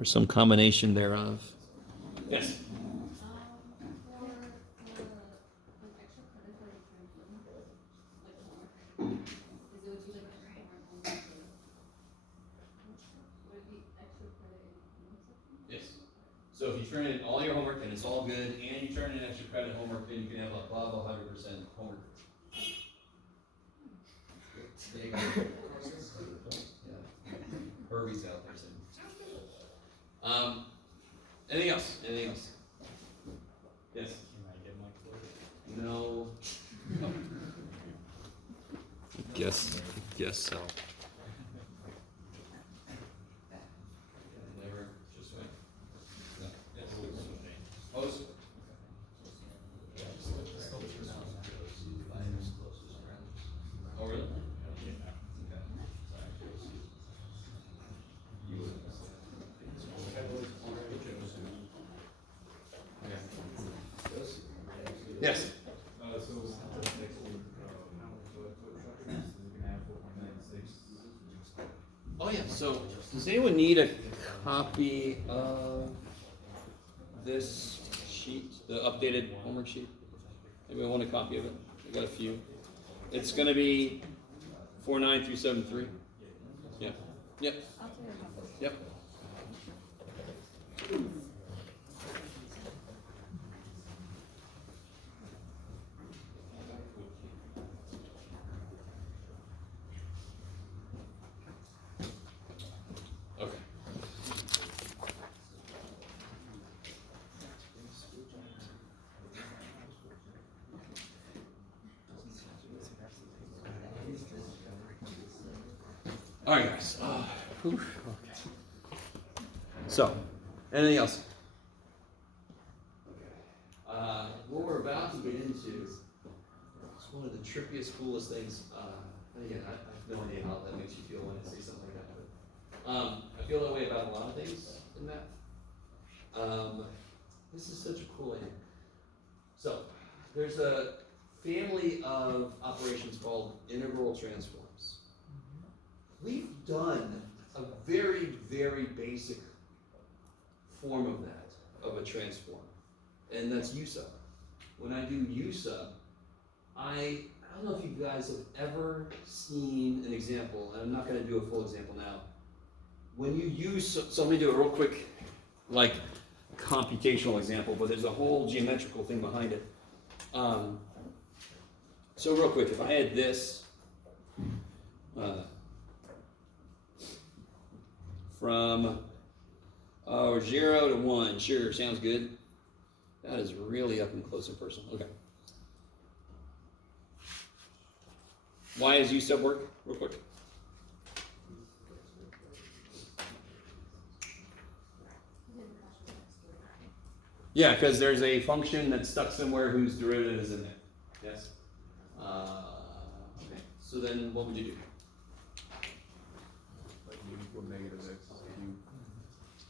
or some combination thereof. Yes? Yes. So if you turn in all your homework and it's all good, and you turn in extra credit homework, then you can have a above 100% homework. There you go. Yeah. Herbie's out there saying. Anything else? Anything else? Yes? Can I get my quote? No. Guess so. Never. Just wait. No. Yes. Opposed? Oh, really? Yes. Oh yeah. So, does anyone need a copy of this sheet, the updated homework sheet? Anyone want a copy of it? I got a few. It's going to be 4.9 through 7.3. Yeah. Yep. Yep. Okay. All right, guys. Okay. So, anything else? What we're about to get into is one of the trippiest, coolest things. And again, I have no idea how that makes you feel when I say something like that. But I feel that way about a lot of things in math. This is such a cool idea. So, there's a family of operations called integral transforms. We've done a very, very basic form of that, of a transform, and that's U sub. When I do U sub, I don't know if you guys have ever seen an example, and I'm not going to do a full example now. When you use, so let me do a real quick, like, computational example, but there's a whole geometrical thing behind it. So real quick, if I had this, from 0 to 1, sure, sounds good. That is really up and close and personal. Okay. Why does U sub work? Real quick. Yeah, because there's a function that's stuck somewhere whose derivative is in there. Yes? Okay. So then what would you do?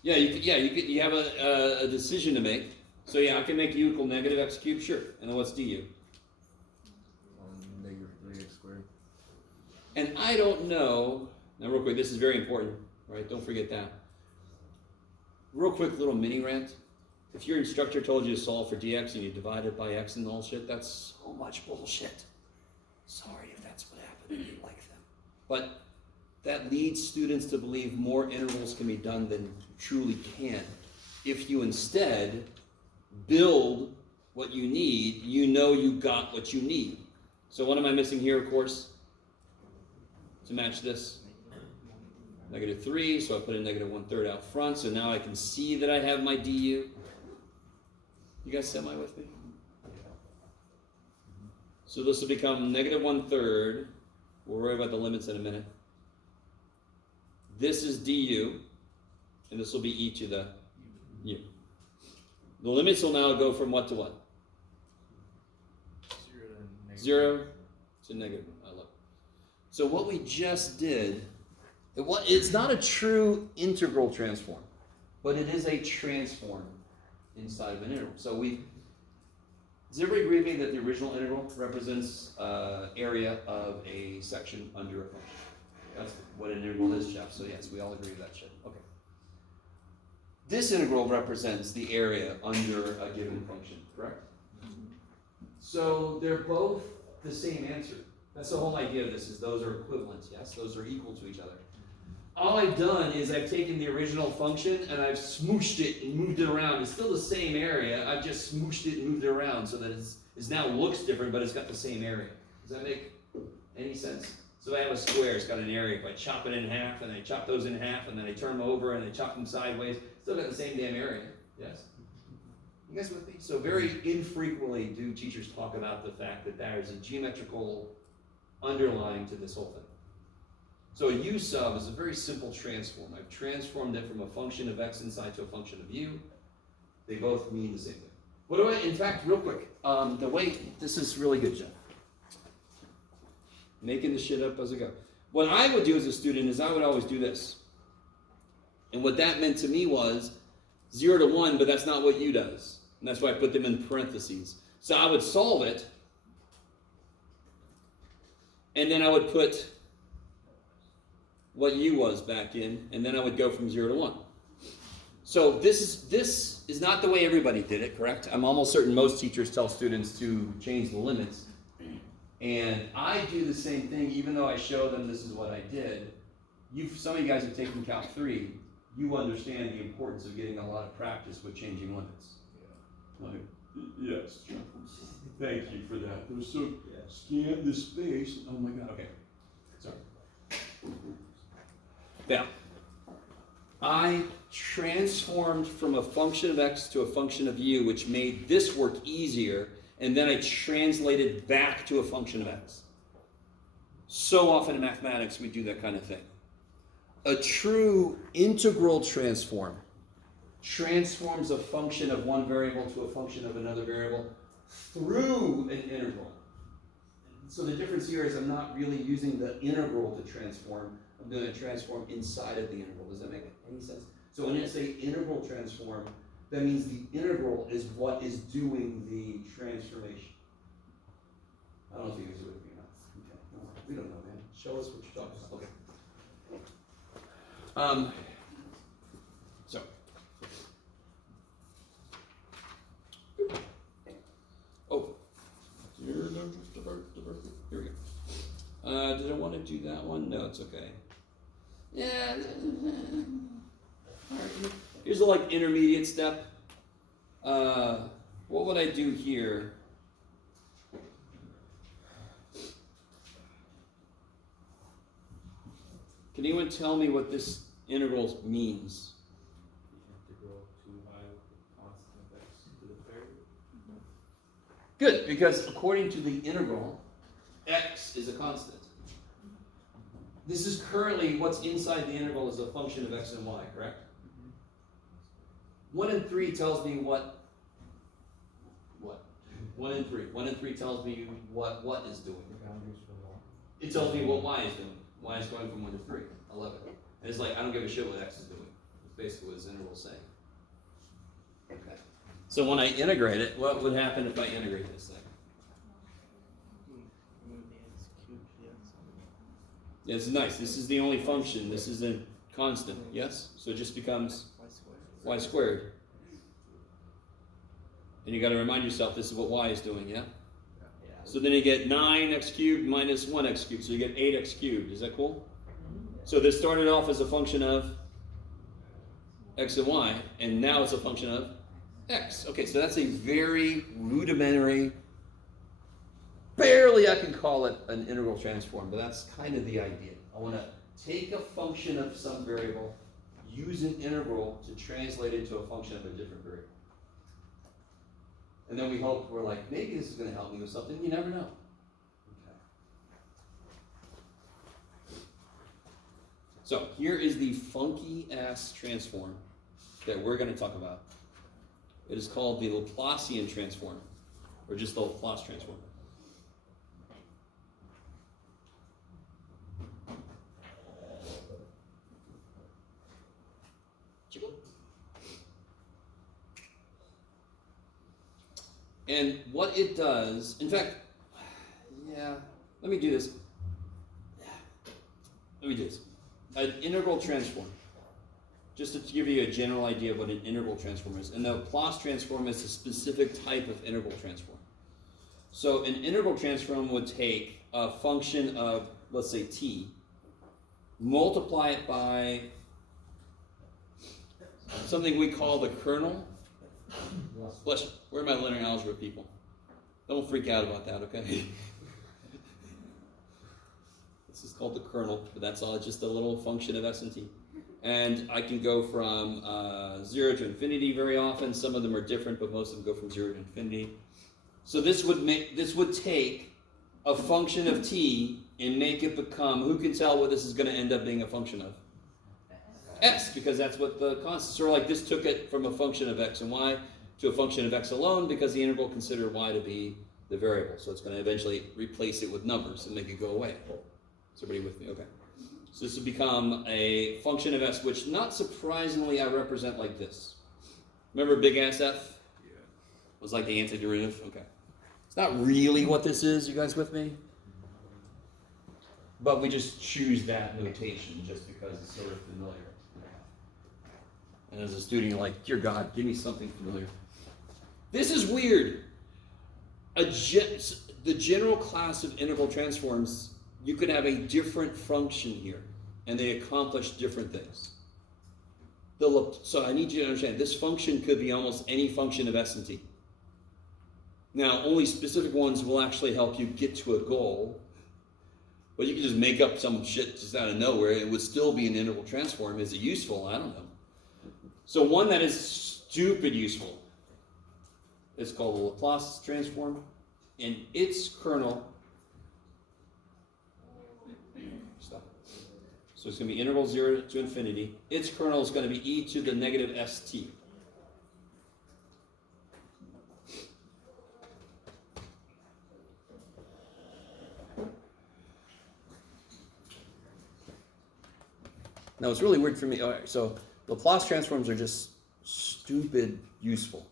Yeah, you have a decision to make. So yeah, I can make u equal negative x cubed, sure. And then what's du? Negative 3x squared. And I don't know, now real quick, this is very important, right? Don't forget that. Real quick little mini rant. If your instructor told you to solve for dx and you divide it by x and all shit, that's so much bullshit. Sorry if that's what happened and you like them. But that leads students to believe more intervals can be done than truly can. If you instead build what you need, you know you got what you need. So what am I missing here, of course? To match this? Negative 3, so I put a negative 1/3 out front, so now I can see that I have my du. You guys semi with me? So this will become negative 1/3. We'll worry about the limits in a minute. This is du, and this will be e to the u. The limits will now go from what to what? 0 to negative. I love it. So what we just did, it's not a true integral transform, but it is a transform inside of an integral. So does everybody agree with me that the original integral represents area of a section under a function? That's what an integral is, Jeff. So yes, we all agree with that shit. Okay. This integral represents the area under a given function, correct? So they're both the same answer. That's the whole idea of this, is those are equivalent, yes? Those are equal to each other. All I've done is I've taken the original function and I've smooshed it and moved it around. It's still the same area, I've just smooshed it and moved it around so that it now looks different, but it's got the same area. Does that make any sense? So I have a square, it's got an area. If I chop it in half, and I chop those in half, and then I turn them over, and I chop them sideways, still got the same damn area, yes? You guys with me? So very infrequently do teachers talk about the fact that there is a geometrical underlying to this whole thing. So a u sub is a very simple transform. I've transformed it from a function of x inside to a function of u. They both mean the same thing. What do I, in fact, real quick, the way, this is really good, Jeff. Making the shit up as I go. What I would do as a student is I would always do this. And what that meant to me was 0 to 1, but that's not what u does. And that's why I put them in parentheses. So I would solve it, and then I would put what u was back in, and then I would go from 0 to 1. So this is not the way everybody did it, correct? I'm almost certain most teachers tell students to change the limits. And I do the same thing, even though I show them this is what I did. Some of you guys have taken Calc 3. You understand the importance of getting a lot of practice with changing limits. Yeah. Like, yes, John. Thank you for that. It was so, scan the space. Oh my God, okay. Sorry. Now, I transformed from a function of x to a function of u, which made this work easier, and then I translated back to a function of x. So often in mathematics we do that kind of thing. A true integral transform transforms a function of one variable to a function of another variable through an integral. So the difference here is I'm not really using the integral to transform. I'm going to transform inside of the integral. Does that make any sense? So when I say integral transform, that means the integral is what is doing the transformation. I don't know if you guys are with me or not. Okay. No, we don't know, man. Show us what you're talking about. Okay. So. Oh. Here we go. Did I want to do that one? No, it's okay. Yeah. All right. Here's a intermediate step. What would I do here? Can anyone tell me what this integral means? Integral 2I with the constant of x to the third. Good, because according to the integral, x is a constant. This is currently what's inside the integral is a function of x and y, correct? 1 and 3 tells me what? 1 and 3. 1 and 3 tells me what is doing. It tells me what y is doing. Y is going from 1 to 3, 11. And it's like, I don't give a shit what x is doing. It's basically what this integral is saying. Okay. So when I integrate it, what would happen if I integrate this thing? Yeah, it's nice. This is the only function. This is a constant, yes? So it just becomes y squared. And you got to remind yourself this is what y is doing, yeah? So then you get 9x cubed minus 1x cubed. So you get 8x cubed. Is that cool? So this started off as a function of x and y, and now it's a function of x. Okay, so that's a very rudimentary, barely I can call it an integral transform, but that's kind of the idea. I want to take a function of some variable, use an integral to translate it to a function of a different variable. And then we hope, we're like, maybe this is going to help me with something. You never know. Okay. So here is the funky-ass transform that we're going to talk about. It is called the Laplacian transform, or just the Laplace transform. And what it does, in fact, let me do this. An integral transform. just to give you a general idea of what an integral transform is. And the Laplace transform is a specific type of integral transform. So an integral transform would take a function of, let's say, t, multiply it by something we call the kernel. Bless you. Where are my linear algebra people? Don't freak out about that, okay? This is called the kernel, but that's all just a little function of s and t. And I can go from 0 to infinity very often. Some of them are different, but most of them go from 0 to infinity. So this would take a function of t and make it become, who can tell what this is going to end up being a function of? S, because that's what the constant, sort of like this took it from a function of x and y to a function of x alone, because the integral considered y to be the variable. So it's going to eventually replace it with numbers and make it go away. Is everybody with me? Okay. So this would become a function of s, which not surprisingly I represent like this. Remember big ass f? Yeah. Was like the antiderivative? Okay. It's not really what this is, you guys with me? But we just choose that notation just because it's sort of familiar. And as a student, you're like, dear God, give me something familiar. This is weird. The general class of integral transforms, you could have a different function here, and they accomplish different things. So I need you to understand, this function could be almost any function of s and t. Now, only specific ones will actually help you get to a goal, but you can just make up some shit just out of nowhere. It would still be an integral transform. Is it useful? I don't know. So one that is stupid useful is called the Laplace transform, and its kernel, so it's going to be integral 0 to infinity. Its kernel is going to be e to the negative st. Now it's really weird for me. All right, so Laplace transforms are just stupid useful.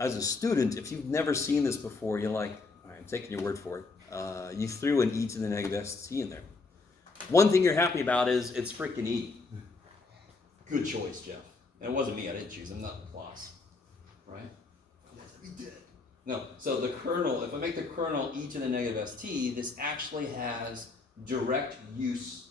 As a student, if you've never seen this before, you're like, all right, I'm taking your word for it. You threw an e to the negative st in there. One thing you're happy about is it's freaking e. Good choice, Jeff. And it wasn't me, I didn't choose. I'm not Laplace. Right? Yes, we did. No, so the kernel, if I make the kernel e to the negative st, this actually has direct use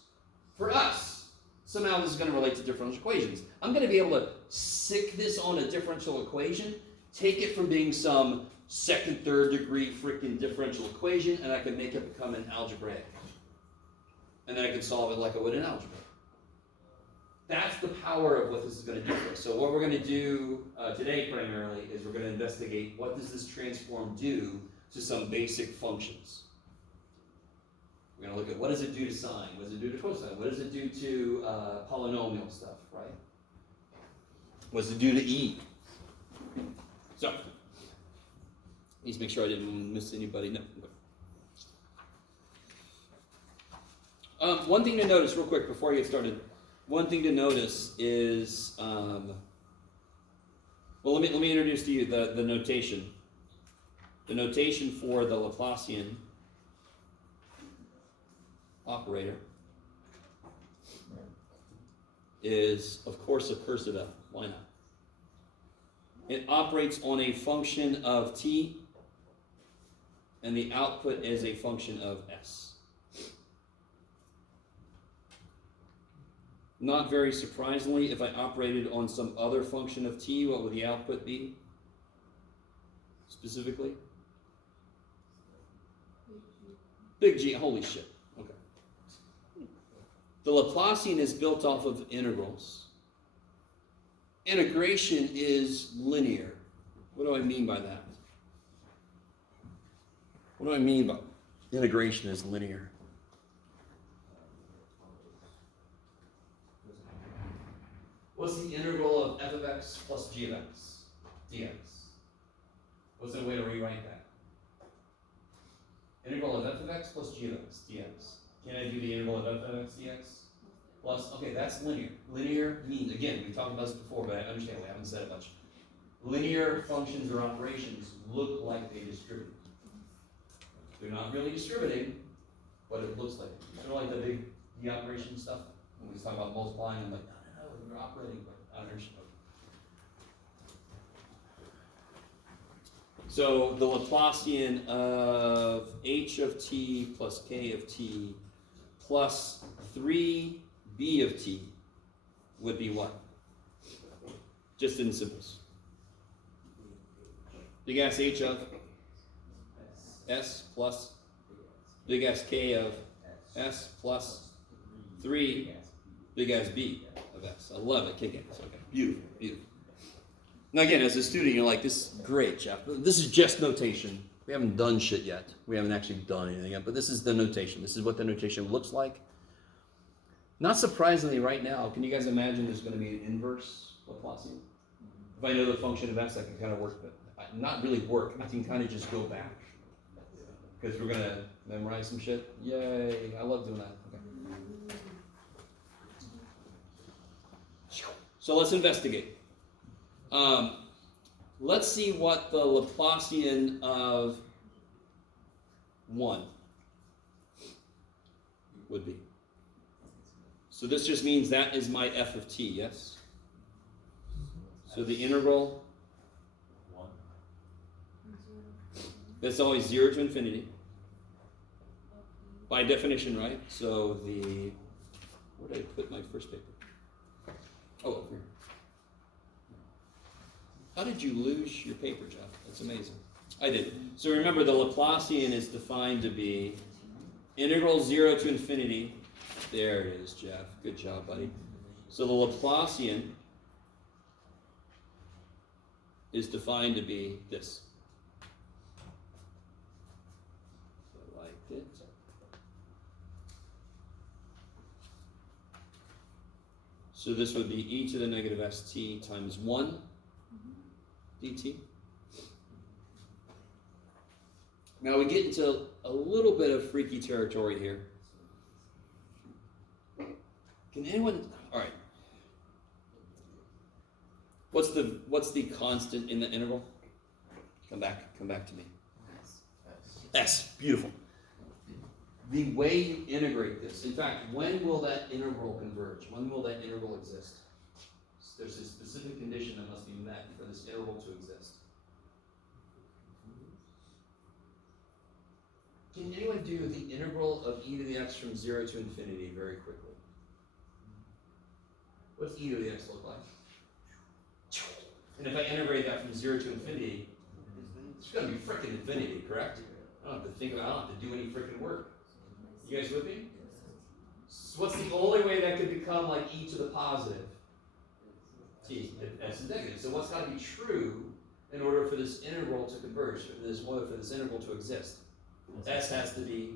for us. Somehow this is going to relate to differential equations. I'm going to be able to sick this on a differential equation, take it from being some second, third degree freaking differential equation, and I can make it become an algebraic. And then I can solve it like I would in algebra. That's the power of what this is going to do for us. So what we're going to do today primarily is we're going to investigate what does this transform do to some basic functions. We're going to look at what does it do to sine, what does it do to cosine, what does it do to polynomial stuff, right? What does it do to e? So, let's make sure I didn't miss anybody. No. One thing to notice real quick before I get started. One thing to notice is, well, let me introduce to you the notation. The notation for the Laplacian operator is, of course, a cursive F. Why not? It operates on a function of t, and the output is a function of s. Not very surprisingly, if I operated on some other function of t, what would the output be? Specifically? Big G, holy shit. Okay. The Laplacian is built off of integrals. Integration is linear. What do I mean by that? What do I mean by integration is linear? What's the integral of f of x plus g of x dx? What's a way to rewrite that? Integral of f of x plus g of x dx. Can I do the integral of f of x dx? Plus, okay, that's linear. Linear means, again, we've talked about this before, but I understand we haven't said it much. Linear functions or operations look like they distribute. They're not really distributing, but it looks like it. Sort of like the big D operation stuff. When we talk about multiplying, I'm like, no. You're operating, but I don't understand. So the Laplacian of h of t plus k of t plus 3b of t would be what? Just in simples. Big S h of s plus big S k of s plus 3 big S b of s. I love it. Kick ass. Okay. Beautiful. Beautiful. Now again, as a student, you're like, this is great, Jeff. This is just notation. We haven't done shit yet. We haven't actually done anything yet, but this is the notation. This is what the notation looks like. Not surprisingly, right now, can you guys imagine there's going to be an inverse Laplacian? If I know the function of s, I can kind of work, but not really work. I can kind of just go back. Because we're going to memorize some shit. Yay, I love doing that. Okay. So let's investigate. Let's see what the Laplacian of 1 would be. So this just means that is my f of t, yes? So the integral, that's always 0 to infinity. By definition, right? So the, where did I put my first paper? Oh, up here. How did you lose your paper, Jeff? That's amazing. I did. So remember, the Laplacian is defined to be integral 0 to infinity. There it is, Jeff. Good job, buddy. So the Laplacian is defined to be this. I liked it. So this would be e to the negative st times 1 dt. Now we get into a little bit of freaky territory here. Can anyone, all right. What's the constant in the integral? Come back to me. S, beautiful. The way you integrate this, in fact, when will that integral converge? When will that integral exist? There's a specific condition that must be met for this integral to exist. Can anyone do the integral of e to the x from 0 to infinity very quickly? What's e to the x look like? And if I integrate that from 0 to infinity, it's going to be frickin' infinity, correct? I don't have to think about it. I don't have to do any frickin' work. You guys with me? So what's the only way that could become like e to the positive? T, if s is negative. So what's got to be true in order for this integral to converge, for this integral to exist? S has to be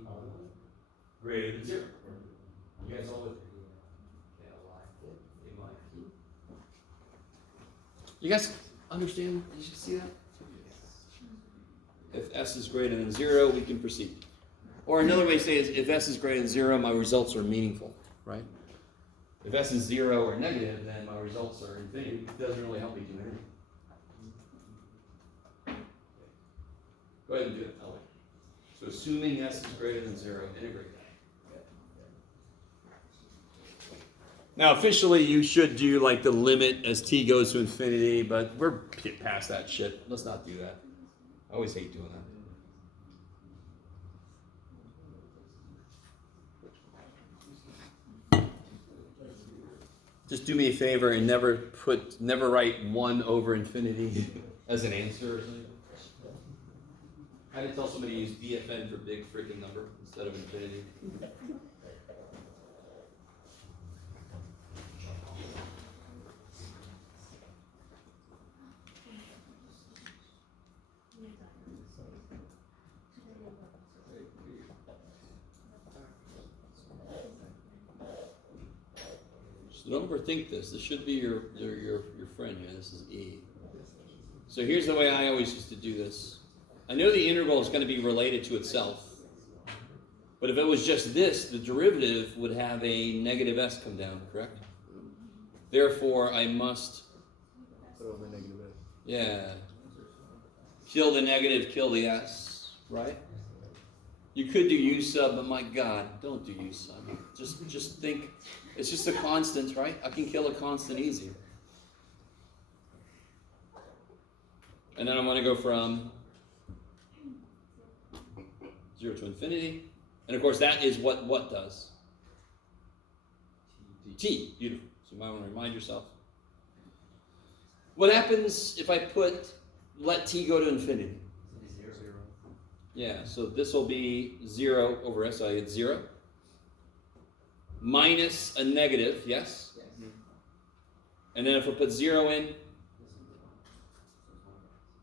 greater than 0. You guys all with me? You guys understand? Did you see that? If s is greater than 0, we can proceed. Or another way to say is, if s is greater than 0, my results are meaningful, right? If s is 0 or negative, then my results are infinity. It doesn't really help me do anything. Go ahead and do it. I'll wait. So assuming s is greater than 0, integrate that. Now officially you should do like the limit as t goes to infinity, but we're past that shit. Let's not do that. I always hate doing that. Just do me a favor and never write 1 over infinity as an answer or something. I had to tell somebody to use BFN for big freaking number instead of infinity. So don't overthink this. This should be your friend here. This is E. So here's the way I always used to do this. I know the integral is going to be related to itself. But if it was just this, the derivative would have a negative s come down, correct? Therefore, I must... Put over negative s. Yeah. Kill the negative, kill the s, right? You could do u sub, but my God, don't do u sub. Just think It's just a constant, right? I can kill a constant easy. And then I'm going to go from 0 to infinity. And of course, that is what does? T. Beautiful. So you might want to remind yourself. What happens if I let t go to infinity? 0. Yeah, so this will be 0 over s, so I get 0. Minus a negative, yes? Yes. And then if I put 0 in,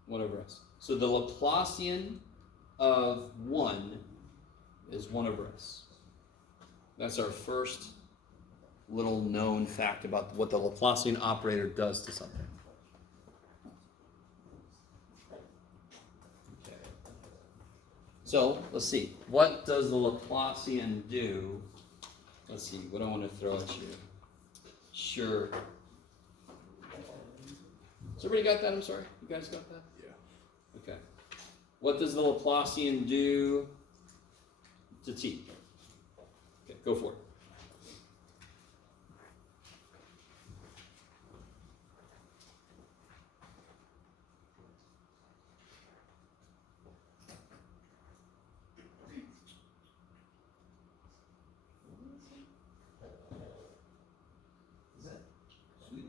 1 over s. So the Laplacian of 1 is 1 over s. That's our first little known fact about what the Laplacian operator does to something. Okay. So, let's see. What does the Laplacian do? Let's see. What do I want to throw at you? Sure. Has everybody got that? I'm sorry. You guys got that? Yeah. Okay. What does the Laplacian do to t? Okay, go for it. Is that Swedish?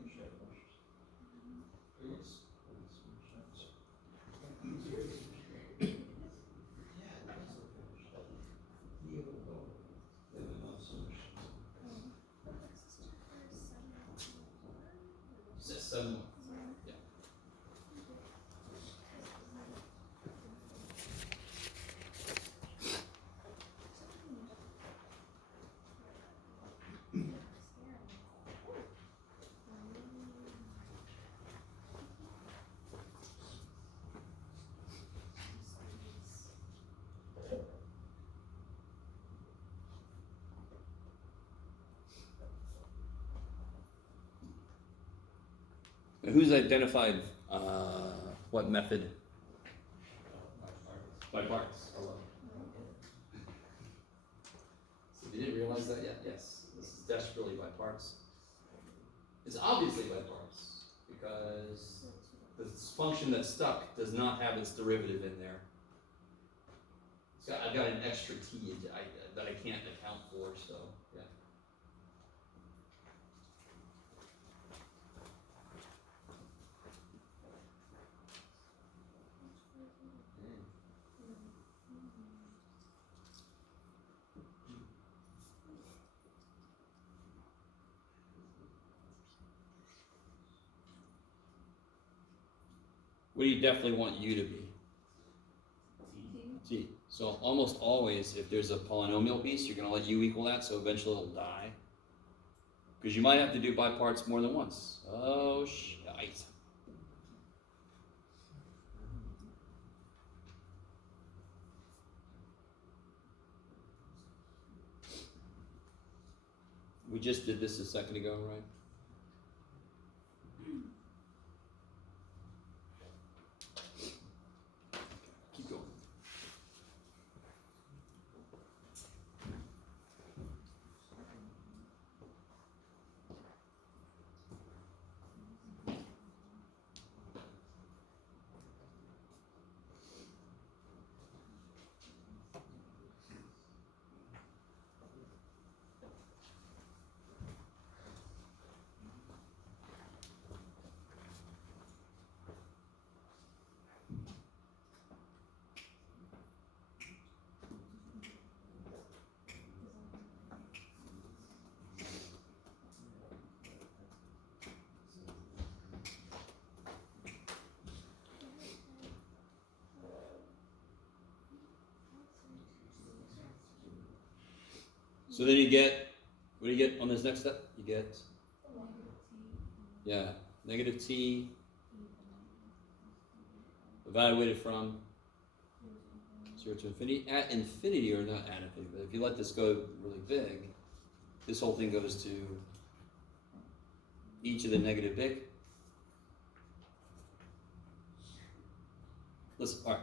Seven. Yeah. And who's identified what method? By parts. So if you didn't realize that yet, yes, this is desperately by parts. It's obviously by parts because the function that's stuck does not have its derivative in there. I've got an extra t that I can't account for, so yeah. What do you definitely want u to be? T. So almost always, if there's a polynomial piece, you're going to let u equal that, so eventually it'll die. Because you might have to do by parts more than once. Oh, shite. We just did this a second ago, right? Keep going. So then you get, what do you get on this next step? You get, yeah, negative t evaluated from 0 to infinity. At infinity, or not at infinity, but if you let this go really big, this whole thing goes to e to the negative big. Listen, all right,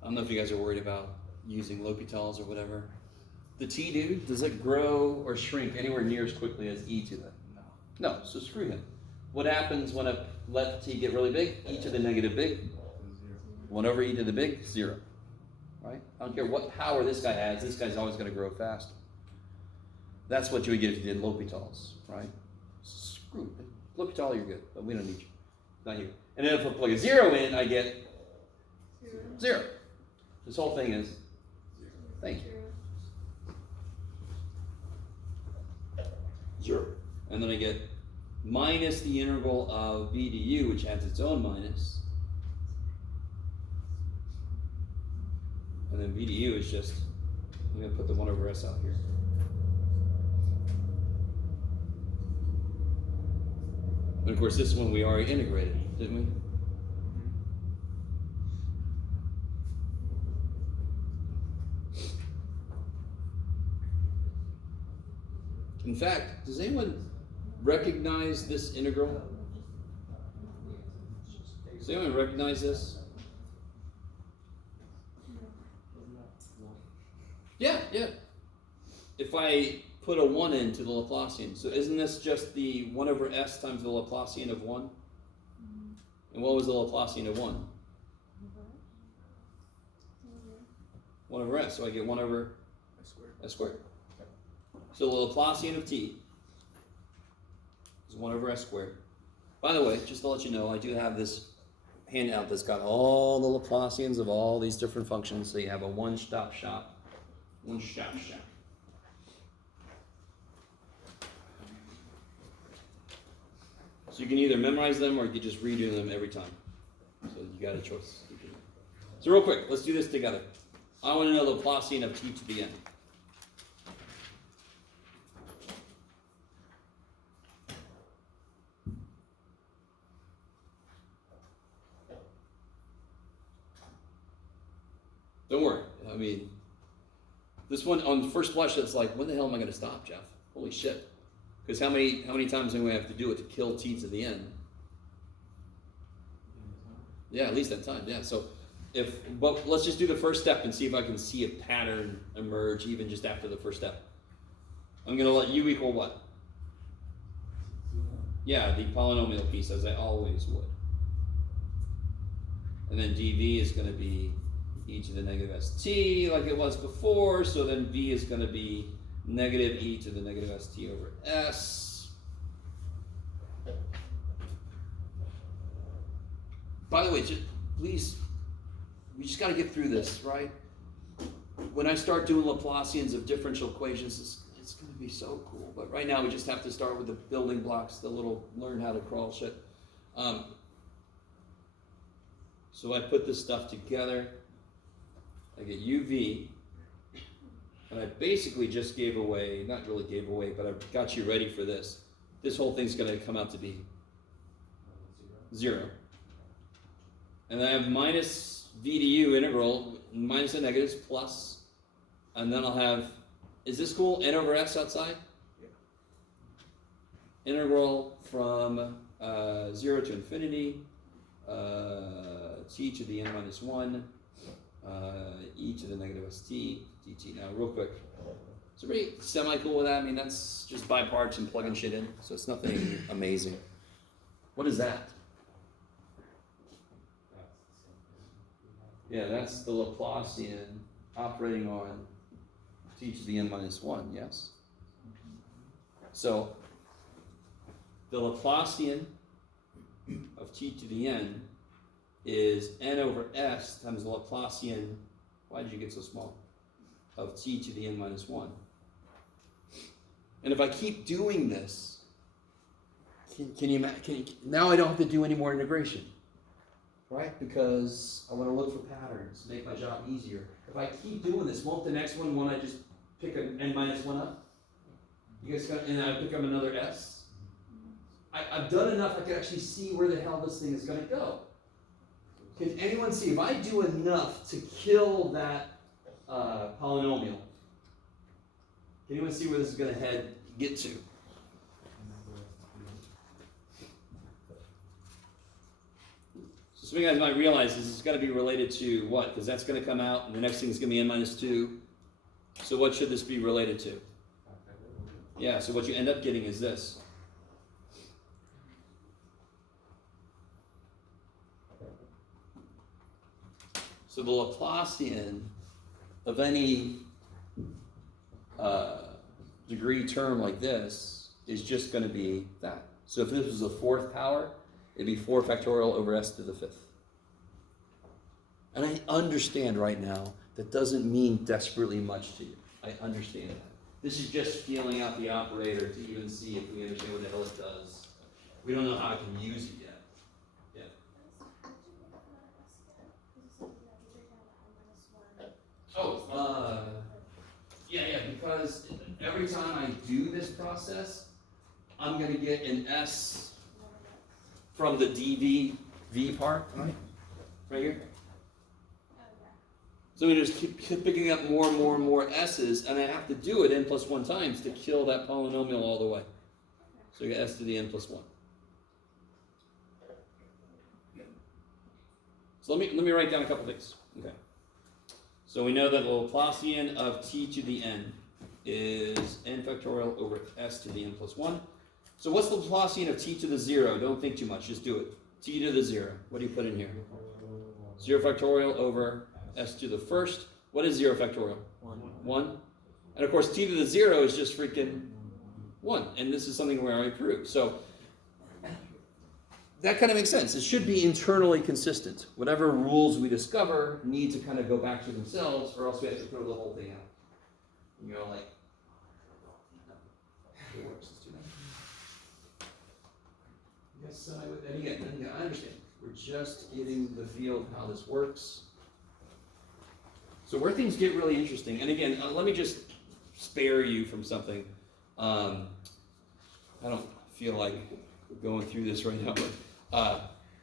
I don't know if you guys are worried about using L'Hopital's or whatever. the t, dude, does it grow or shrink anywhere near as quickly as e to the? No. No, so screw him. What happens when I let t get really big? E to the negative big. 1 over e to the big, 0. Right? I don't care what power this guy has, this guy's always going to grow faster. That's what you would get if you did L'Hopital's, right? Screw it. L'Hopital, you're good, but we don't need you. Not you. And then if I plug a 0 in, I get 0. This whole thing is 0. Thank you. 0. And then I get minus the integral of b du, which has its own minus. And then b du is just, I'm going to put the 1 over s out here. And of course, this one we already integrated, didn't we? In fact, does anyone recognize this integral? Does anyone recognize this? Yeah. If I put a 1 into the Laplacian, so isn't this just the 1 over s times the Laplacian of 1? And what was the Laplacian of 1? 1 over s, so I get 1 over s squared. So the Laplacian of t is 1 over s squared. By the way, just to let you know, I do have this handout that's got all the Laplacians of all these different functions, so you have a one-stop shop. So you can either memorize them or you can just redo them every time. So you got a choice. So real quick, let's do this together. I want to know the Laplacian of t to the n. Don't worry. I mean, this one on first blush, it's like, when the hell am I going to stop, Jeff? Holy shit! Because how many times am I have to do it to kill t to the n? Yeah, at least that time. Yeah. So but let's just do the first step and see if I can see a pattern emerge even just after the first step. I'm going to let u equal what? Yeah, the polynomial piece, as I always would. And then dv is going to be e to the negative st like it was before, so then v is going to be negative e to the negative st over s. By the way, please, we just got to get through this, right? When I start doing Laplacians of differential equations, it's going to be so cool. But right now we just have to start with the building blocks, the little learn how to crawl shit. So I put this stuff together. I get uv, and I basically just gave away, not really gave away, but I got you ready for this. This whole thing's going to come out to be 0. And then I have minus v du integral, minus the negatives, plus, and then I'll have, is this cool, n over s outside? Yeah. Integral from 0 to infinity, t to the n minus 1, e to the negative st, dt. Now, real quick, is everybody semi-cool with that? I mean, that's just by parts and plugging shit in, so it's nothing amazing. What is that? Yeah, that's the Laplacian operating on t to the n minus 1, yes? So, the Laplacian of t to the n is n over s times the Laplacian, why did you get so small, of t to the n minus 1. And if I keep doing this, can you now I don't have to do any more integration, right? Because I want to look for patterns, make my job easier. If I keep doing this, won't the next one, when I just pick an n minus 1 up? You guys got, and I pick up another s? I've done enough I can actually see where the hell this thing is going to go. Can anyone see, if I do enough to kill that polynomial, can anyone see where this is going to get to? So some of you guys might realize this is going to be related to what? Because that's going to come out, and the next thing is going to be n minus 2. So what should this be related to? Yeah, so what you end up getting is this. So the Laplacian of any degree term like this is just going to be that. So if this was the fourth power, it'd be 4 factorial over s to the 5th. And I understand right now that doesn't mean desperately much to you. I understand that. This is just feeling out the operator to even see if we understand what the hell it does. We don't know how I can use it yet. Yeah, because every time I do this process, I'm going to get an S from the dv part, right here. So we just keep picking up more and more and more s's, and I have to do it n plus 1 times to kill that polynomial all the way. So you get s to the n plus 1. So let me write down a couple things. Okay. So we know that the Laplacian of t to the n is n factorial over s to the n plus 1. So what's the Laplacian of t to the 0? Don't think too much, just do it. T to the 0. What do you put in here? 0 factorial over s to the first. What is 0 factorial? 1. And of course, t to the 0 is just freaking 1. And this is something where I prove. So that kind of makes sense. It should be internally consistent. Whatever rules we discover need to kind of go back to themselves, or else we have to throw the whole thing out. And you're like, it works. Let's do that. Yes, and again, I understand. We're just getting the feel of how this works. So where things get really interesting, and again, let me just spare you from something. I don't feel like going through this right now, but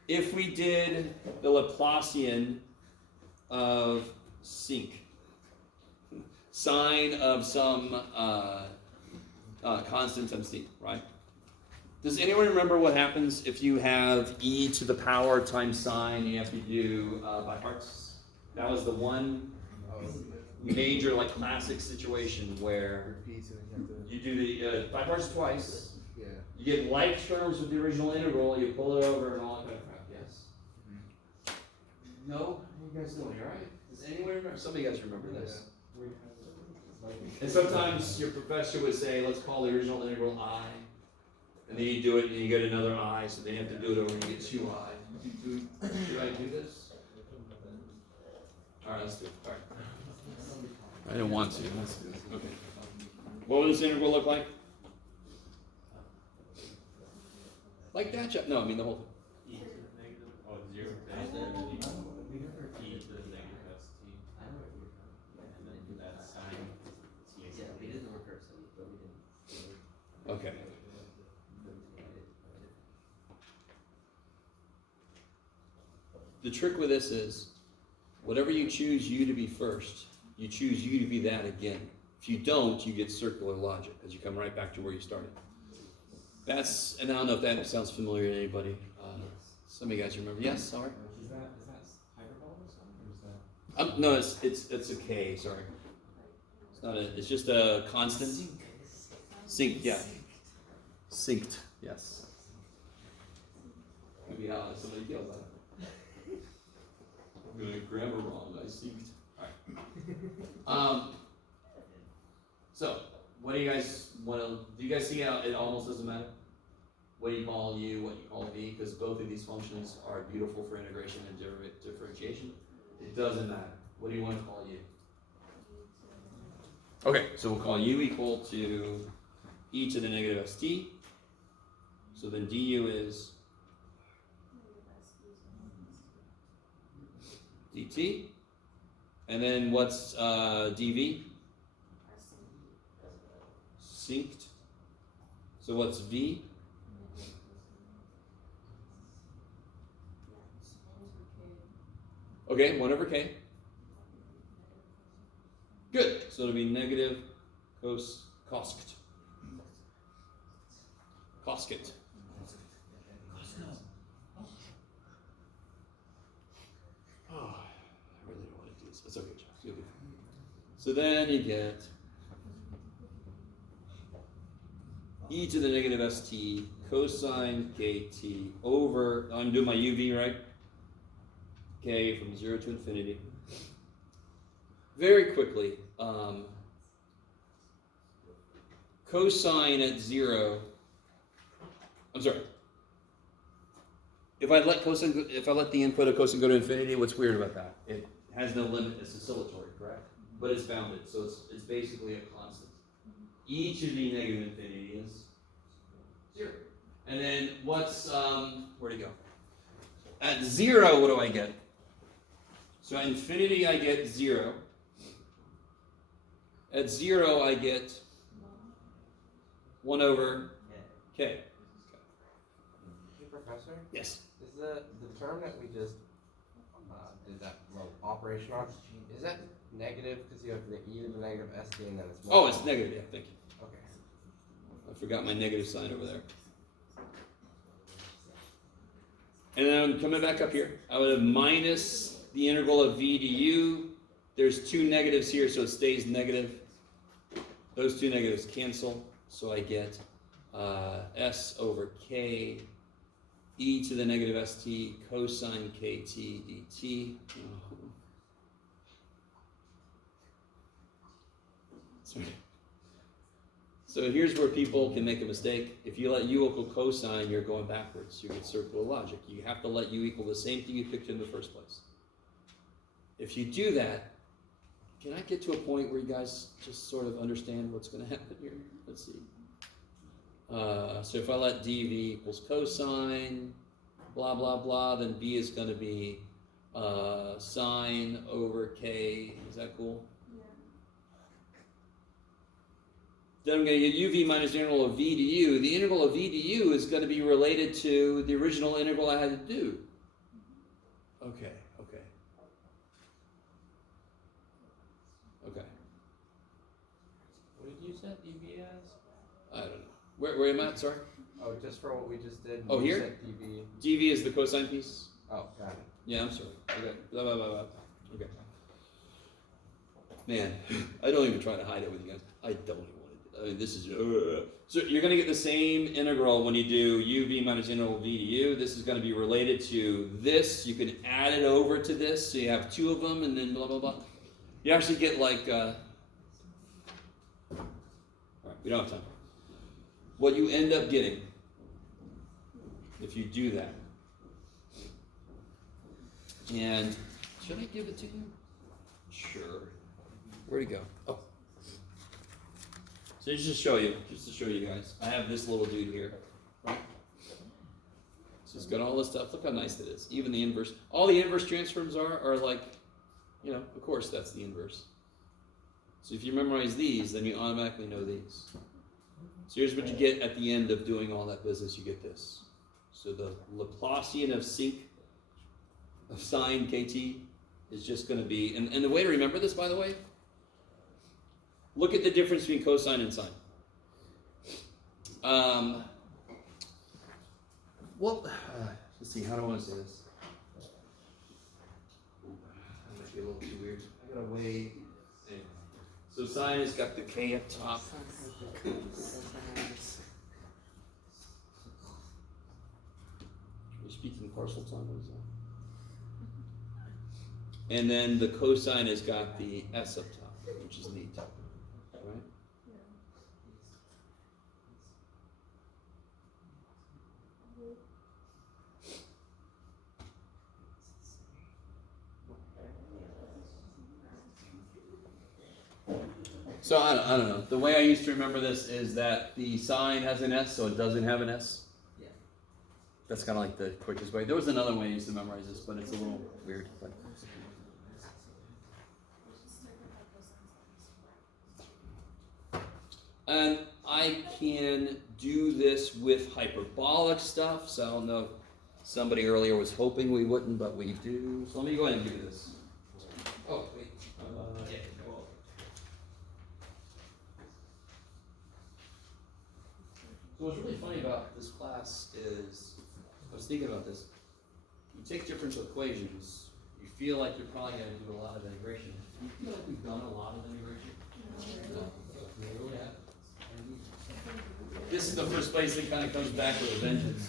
if we did the Laplacian of sinc, sine of some constant times c, right? Does anyone remember what happens if you have e to the power times sine, you have to do by parts? That was the one major, like, classic situation where you do the by parts twice. You get like terms with the original integral, you pull it over and all that kind of crap, yes? No? How are you guys doing? You alright? Does anyone remember? Some of you guys remember this. And sometimes your professor would say, let's call the original integral I. And then you do it and you get another I, so then you have to do it over and you get 2I. Should I do this? Alright, let's do it. Alright. I didn't want to. Let's do it. Okay. What would this integral look like? Like that, Jeff? No, I mean the whole thing. E to the negative, oh, 0 to e to the negative st. And then that sine t. Yeah, we didn't recurse it, but we didn't. Okay. The trick with this is, whatever you choose u to be first, you choose u to be that again. If you don't, you get circular logic, because you come right back to where you started. That's, and I don't know if that sounds familiar to anybody. Some of you guys remember. Yes, sorry? Is that hyperbolic or something, or is that? No, it's a K, sorry. It's not a, it's just a constant. Synced, yeah. Synced, yes. Could be how somebody feels about it. I'm going to grammar wrong, I synced. Alright. So, what do you guys want to, do you guys see how it almost doesn't matter? What do you call u, what you call v? Because both of these functions are beautiful for integration and differentiation. It doesn't matter. What do you want to call u? Okay, so we'll call u equal to e to the negative st. So then du is dt. And then what's dv? Synced. So what's v? Okay, 1 over k. Good. So it'll be negative cosct. Cosct. Oh, I really don't want to do this. It's okay, Jeff. You'll be fine. So then you get e to the negative st cosine kt over, I'm doing my uv, right? K from 0 to infinity. Very quickly, cosine at 0, I'm sorry. If I let the input of cosine go to infinity, what's weird about that? It has no limit, it's oscillatory, correct? But it's bounded, so it's basically a constant. E to the negative infinity is 0. And then what's, where'd it go? At 0, what do I get? So at infinity, I get 0. At 0, I get 1 over k. Hey, Professor, Yes. is the term that we just did that operation on, is that negative because you have the e to the negative st and then it's more? Oh, it's negative, yeah, thank you. Okay. I forgot my negative sign over there. And then I'm coming back up here. I would have minus the integral of v to u. There's two negatives here, so it stays negative. Those two negatives cancel, so I get s over k e to the negative st cosine kt dt. Sorry. So here's where people can make a mistake. If you let u equal cosine, you're going backwards. You get circular logic. You have to let u equal the same thing you picked in the first place. If you do that, can I get to a point where you guys just sort of understand what's going to happen here? Let's see. So if I let dv equals cosine, blah, blah, blah, then b is going to be sine over k. Is that cool? Then I'm going to get uv minus the integral of v to u. The integral of v to u is going to be related to the original integral I had to do. Okay. What did you set dv as? I don't know. Where am I at? Sorry? Oh, just for what we just did. Oh, you here? set dv. dv is the cosine piece? Oh, got it. Yeah, I'm sorry. Okay. Blah, blah, blah, blah. Okay. Man, I don't even try to hide it with you guys. I don't even want to. I mean, this is. So you're going to get the same integral when you do uv minus integral v to u. This is going to be related to this. You can add it over to this, so you have two of them, and then blah, blah, blah. You actually get like. All right, we don't have time. What you end up getting, if you do that, and should I give it to you? Sure. Where'd it go? Oh. So just to show you guys, I have this little dude here, right? So it's got all this stuff. Look how nice it is. Even the inverse. All the inverse transforms are like, of course that's the inverse. So if you memorize these, then you automatically know these. So here's what you get at the end of doing all that business. You get this. So the Laplacian of sine kt is just going to be, and the way to remember this, by the way, look at the difference between cosine and sine. Let's see, how do I want to say this? That might be a little too weird. I gotta weigh. So sine has got the k up top. We're speaking partial time, what is that? And then the cosine has got the s up top, which is neat, right? So I don't know. The way I used to remember this is that the sine has an s, so it doesn't have an s. Yeah. That's kind of like the quickest way. There was another way I used to memorize this, but it's a little weird. But. And I can do this with hyperbolic stuff, so I don't know if somebody earlier was hoping we wouldn't, but we do. So let me go ahead and do this. Oh, wait. Yeah. So what's really funny about this class is, I was thinking about this, you take differential equations, You feel like you're probably gonna do a lot of integration. Do you feel like we've done a lot of integration? No. We really haven't. This is the first place that kind of comes back with a vengeance.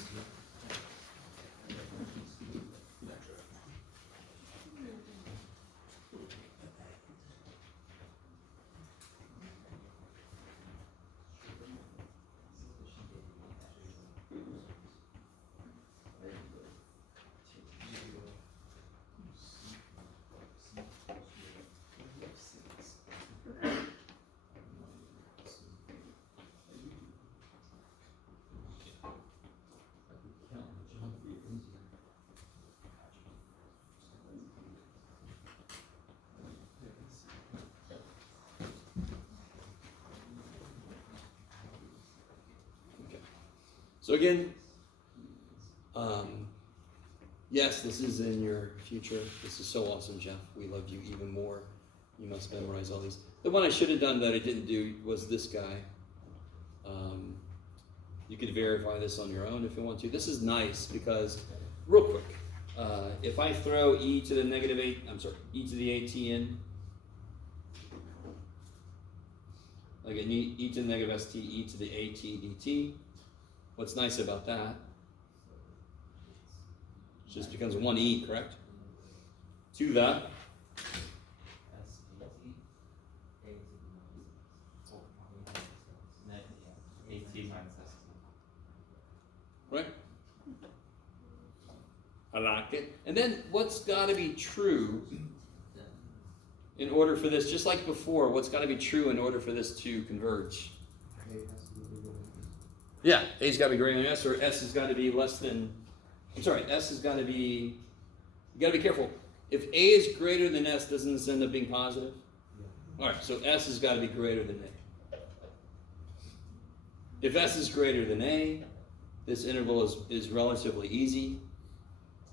So again, yes, this is in your future. This is so awesome, Jeff. We love you even more. You must memorize all these. The one I should have done that I didn't do was this guy. You could verify this on your own if you want to. This is nice because, real quick, if I throw e to the negative 8, e to the at in, I get e to the negative st, e to the at dt. What's nice about that, it just becomes 1e, correct? To the right? I like it. And then what's got to be true in order for this, just like before, what's got to be true in order for this to converge? Yeah, A's got to be greater than S, or S has got to be less than, S has got to be, you got to be careful. If A is greater than S, doesn't this end up being positive? All right, so S has got to be greater than A. If S is greater than A, this interval is relatively easy.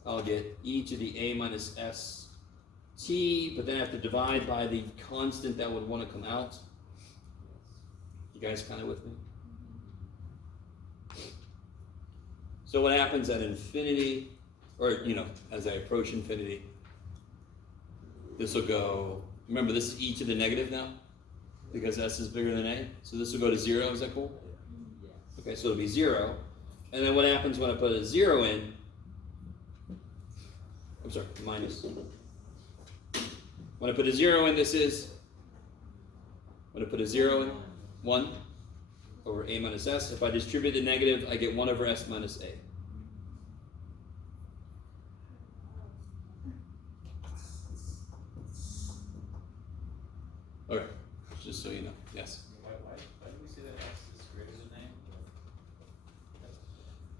I'll get e to the a minus s t, but then I have to divide by the constant that would want to come out. You guys kind of with me? So what happens at infinity, or as I approach infinity, this will go, remember this is e to the negative now, because s is bigger than a, so this will go to 0, is that cool? Okay, so it'll be 0, and then what happens when I put a 0 in, minus. When I put a 0 in, this is, when I put a 0 in, 1 over a minus s. If I distribute the negative, I get 1 over s minus a. Okay, just so you know, yes? Why do we say that x is greater than a?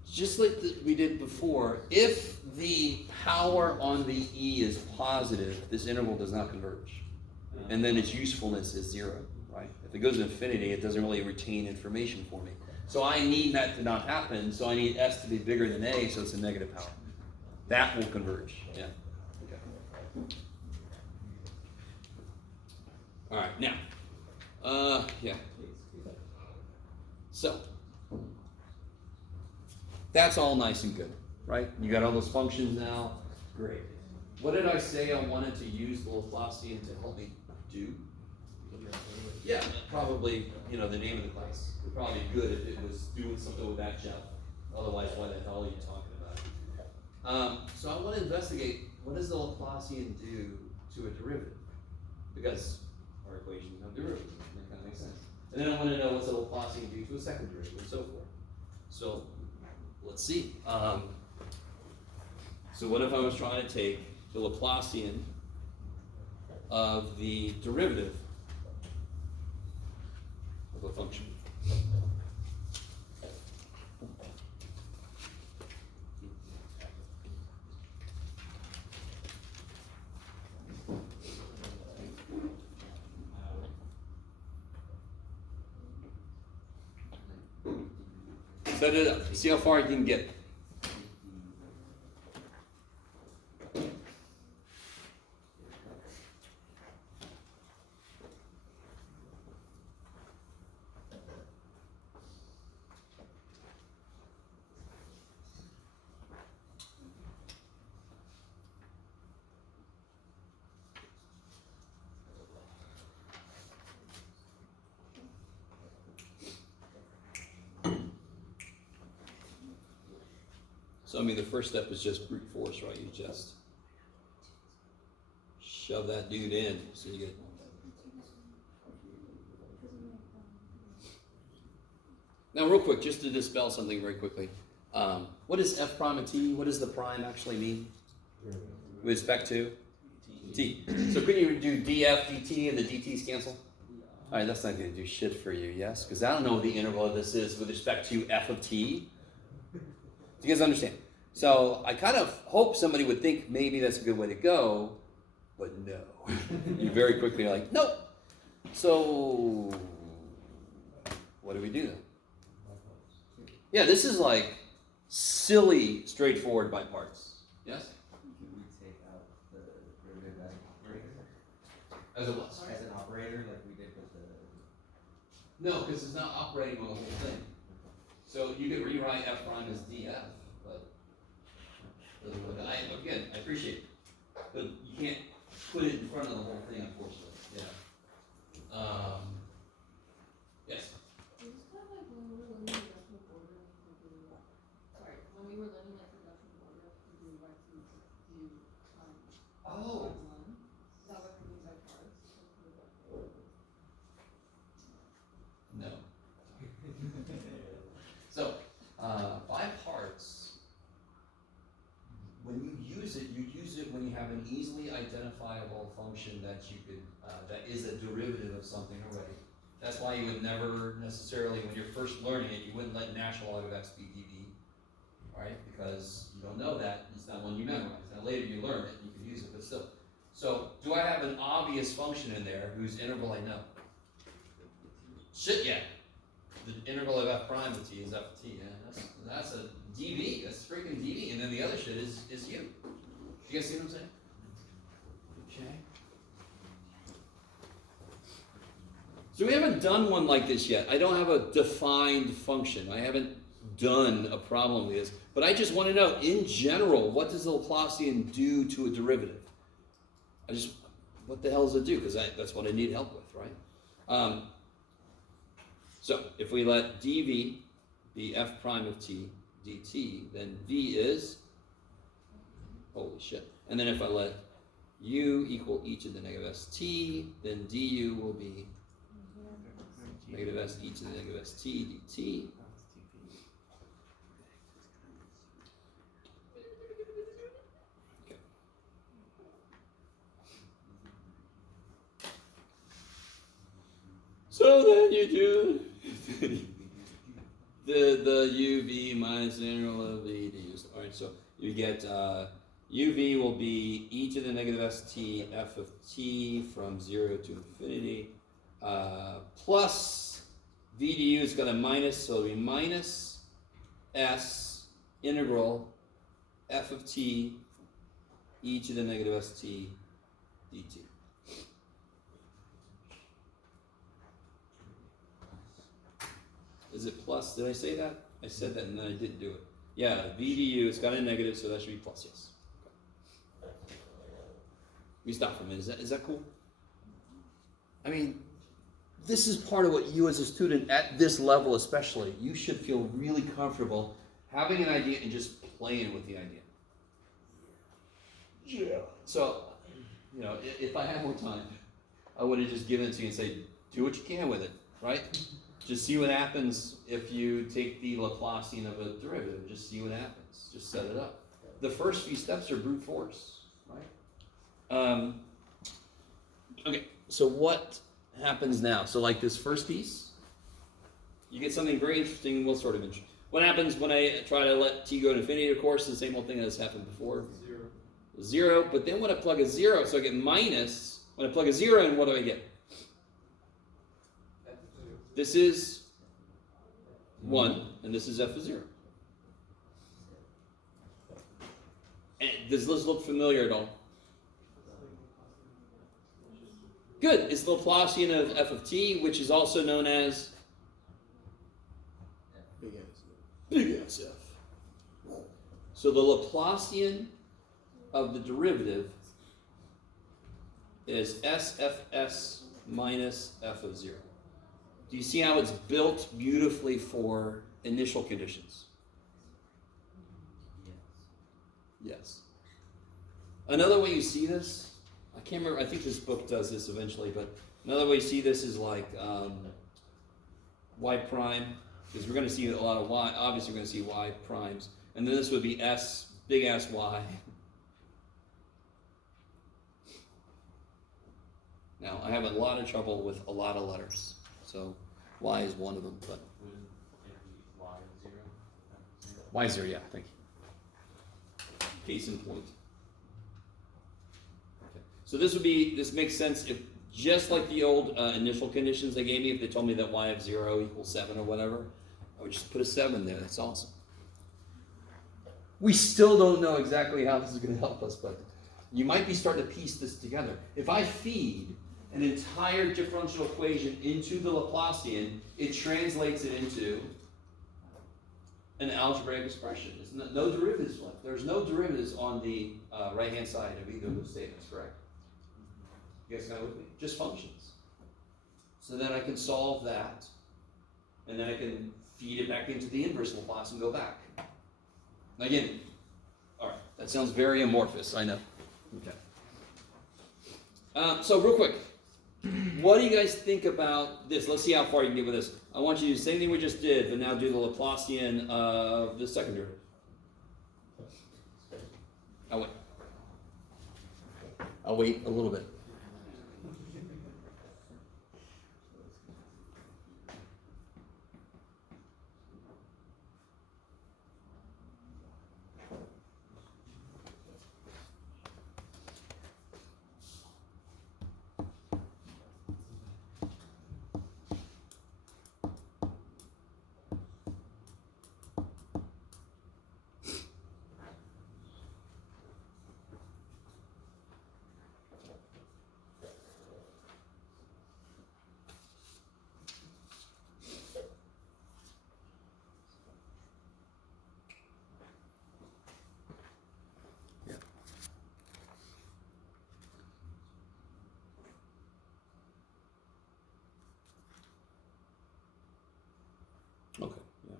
Just like we did before, if the power on the e is positive, this interval does not converge. And then its usefulness is 0, right? If it goes to infinity, it doesn't really retain information for me. So I need that to not happen, so I need s to be bigger than a, so it's a negative power. That will converge, yeah. Okay. All right, now, yeah. So, that's all nice and good, right? You got all those functions now, great. What did I say I wanted to use the Laplacian to help me do? Yeah, probably, the name of the class would probably be good if it was doing something with that gel. Otherwise, why the hell are you talking about it? So I want to investigate, what does the Laplacian do to a derivative? Because our equations have derivatives, and that kind of makes sense. And then I want to know what's the Laplacian do to a second derivative, and so forth. So, let's see. So what if I was trying to take the Laplacian of the derivative of a function? Set it up. See how far you can get. So I mean, the first step is just brute force, right? You just shove that dude in, so you get. Now, real quick, just to dispel something very quickly. What is f prime and t? What does the prime actually mean? With respect to t. So could you do df dt and the dt's cancel? All right, that's not going to do shit for you, yes? Because I don't know what the integral of this is with respect to f of t. Do you guys understand? So I kind of hope somebody would think maybe that's a good way to go, but no. You very quickly are like, nope. So what do we do then? Yeah, this is like silly, straightforward by parts. Yes? Can we take out the derivative as an operator? As a what? As an operator, like we did with the. No, because it's not operating on the whole thing. So you could rewrite f prime as df, but again, I appreciate it, but you can't put it in front of the whole thing, unfortunately. Yeah. Yes. Is this kind of like when we were learning reduction of order, sorry, when we were learning like reduction of order, we do like to do Oh. one. Is that what we mean by parts? No. So, by parts, when you use it when you have an easily identifiable function that you could, that is a derivative of something already. That's why you would never necessarily, when you're first learning it, you wouldn't let natural log of x be dv, right? Because you don't know that, it's not one you memorize. Now later you learn it, you can use it, but still. So, do I have an obvious function in there whose integral I know? Shit, yeah. The integral of f prime of t is f of t, yeah. That's a dv, that's freaking dv, and then the other shit is u. You guys see what I'm saying? Okay. So we haven't done one like this yet. I don't have a defined function. I haven't done a problem with this, but I just want to know, in general, what does the Laplacian do to a derivative? What the hell does it do? Because that's what I need help with, right? So if we let dv be f prime of t dt, then v is, holy shit. And then if I let u equal e to the negative st, then du will be negative s e to the negative st dt. Okay. So then you do the uv minus the integral of the du. All right, so you get uv will be e to the negative st f of t from 0 to infinity, plus v du is got a minus, so it'll be minus s integral f of t e to the negative st dt. Is it plus? Did I say that? I said that and then I didn't do it. Yeah, v du, it's got a negative, so that should be plus, yes. Okay. Let me stop for a minute. Is that cool? I mean, this is part of what you as a student, at this level especially, you should feel really comfortable having an idea and just playing with the idea. Yeah. So, you know, if I had more time, I would have just given it to you and say, do what you can with it, right? Just see what happens if you take the Laplacian of a derivative. Just see what happens. Just set it up. The first few steps are brute force, right? Okay, so what happens now? So like this first piece, you get something very interesting, well, sort of interesting. What happens when I try to let t go to infinity? Of course, the same old thing that has happened before. Zero, but then when I plug a zero, so I get minus, when I plug a zero in, what do I get? This is 1, and this is f of 0. And does this look familiar at all? Good. It's the Laplacian of f of t, which is also known as big S f. So the Laplacian of the derivative is sfs minus f of 0. Do you see how it's built beautifully for initial conditions? Yes. Another way you see this, I can't remember, I think this book does this eventually, but another way you see this is like y prime, because we're going to see a lot of y, obviously we're going to see y primes, and then this would be s, big S y. Now, I have a lot of trouble with a lot of letters, so y is one of them, but Wouldn't it be y0? y is 0, yeah, thank you. Case in point. Okay. So this makes sense if, just like the old initial conditions they gave me, if they told me that y of 0 equals 7 or whatever, I would just put a 7 there, that's awesome. We still don't know exactly how this is going to help us, but you might be starting to piece this together. If I feed an entire differential equation into the Laplacian, it translates it into an algebraic expression. There's no derivatives left. There's no derivatives on the right-hand side of either of those statements, correct? You guys got it with me? Just functions. So then I can solve that, and then I can feed it back into the inverse Laplace and go back. Again, all right, that sounds very amorphous, I know. Okay. So real quick, what do you guys think about this? Let's see how far you can get with this. I want you to do the same thing we just did, but now do the Laplacian of the second derivative. I'll wait a little bit. Okay, yeah.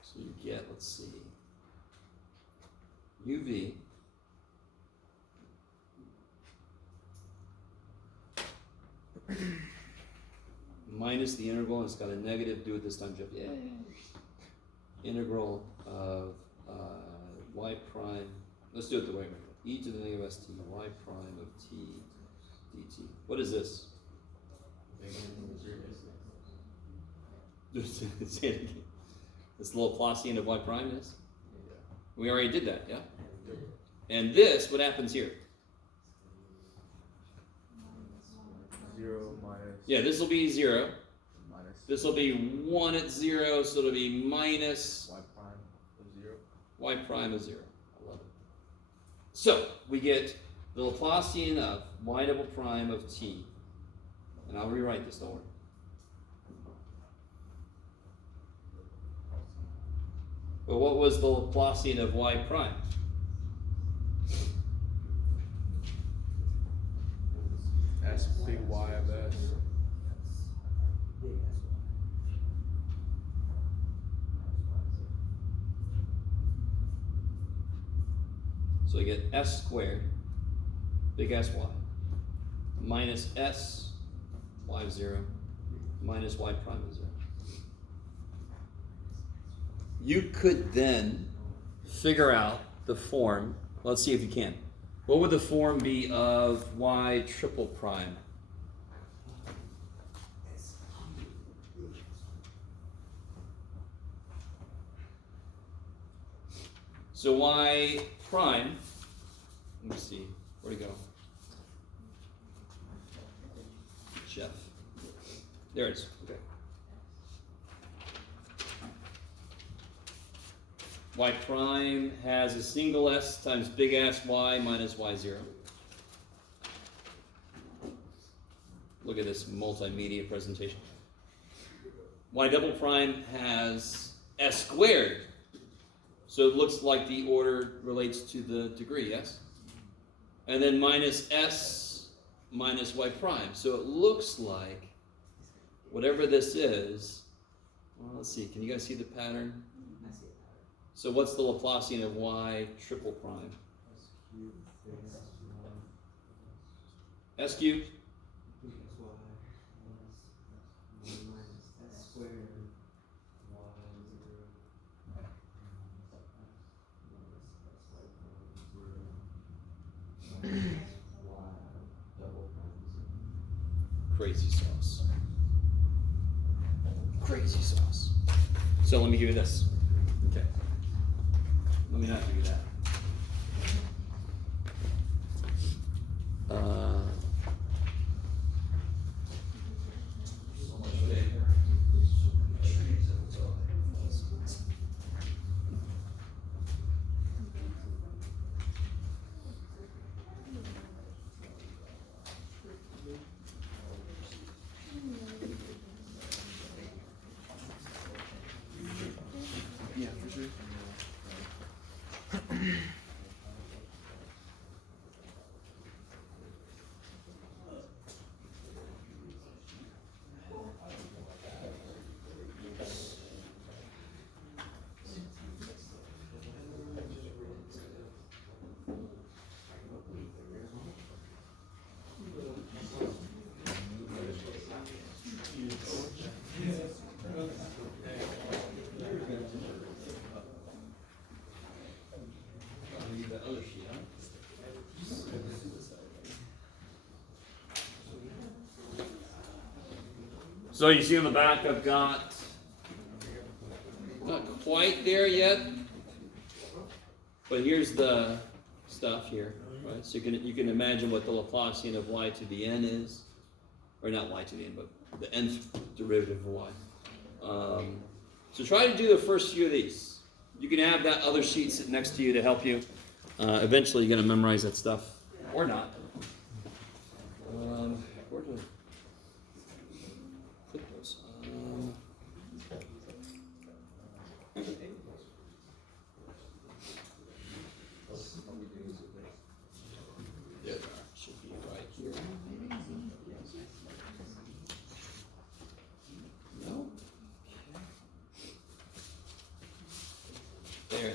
So you get, let's see, UV minus the integral, and it's got a negative. Do it this time, Jeff. Yay! Integral of y prime. Let's do it the right way. E to the negative st y prime of t dt. What is this? Say it again. This Laplacian of y prime is? We already did that, yeah? And this, what happens here? 0 minus. Yeah, this will be 0. Minus This will be 1 at 0, so it'll be minus y prime of 0. y prime of 0. I love it. So, we get the Laplacian of y double prime of t. And I'll rewrite this, don't worry. But what was the Laplacian of y prime? S big Y of S. Big So you get s squared, big S y, minus s y of 0, minus y prime of 0. you could then figure out the form. Let's see if you can. What would the form be of y triple prime? So y prime, let me see, where'd it go? Jeff. There it is, okay. Y prime has a single s times big S y minus y0. Look at this multimedia presentation. Y double prime has s squared. So it looks like the order relates to the degree, yes? And then minus s minus y prime. So it looks like whatever this is, well, let's see, can you guys see the pattern? I see it. So what's the Laplacian of y triple prime? S cubed? Crazy sauce. Crazy sauce. So let me give you this. Okay. Let me not give you that. So much paper. Yeah, for sure. I need that other sheet, huh? So you see on the back I've got, not quite there yet, but here's the stuff here, right? So you can imagine what the Laplacian of y to the n is, or not y to the n, but the nth derivative of y. So try to do the first few of these. You can have that other sheet sit next to you to help you. Eventually you're going to memorize that stuff, or not. Where do I put those? There they are. Should be right here. No? There.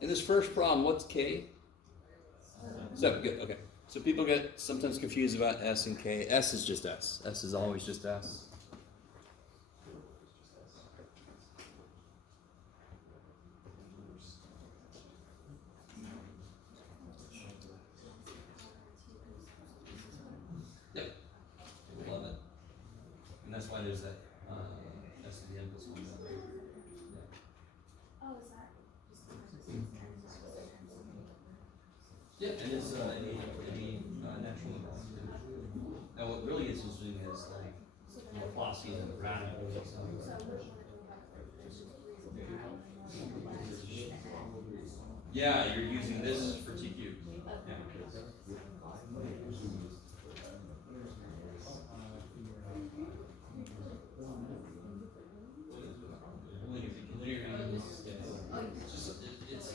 In this first problem, what's k? 7, good, okay. So people get sometimes confused about s and k. S is just s. S is always just s. Yep. Love it. And that's why there's that s to the n plus 1. Oh, is that just Yeah, and it's, any natural numbers. Now, what really is interesting is like, Laplacian and radical. Yeah, you're using this for TQ. Yeah. It's just, it's.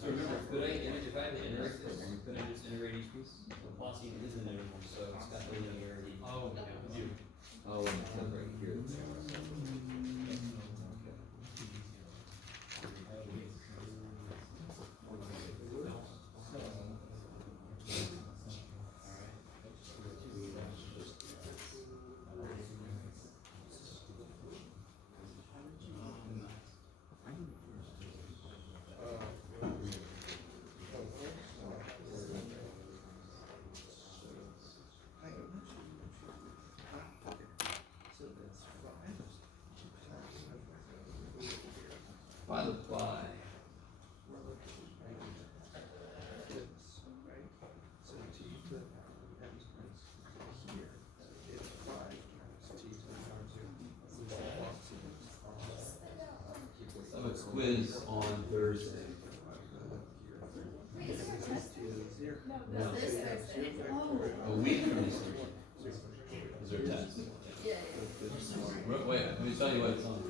So remember, if I had to integrate this, could I just integrate each piece? Laplacian is an integral, so it's got the linearity. Oh, yeah. Oh, and it says right here. By the by. I have a quiz on Thursday. No. A week from this Thursday. Is there a test? Wait, let me tell you what it's on.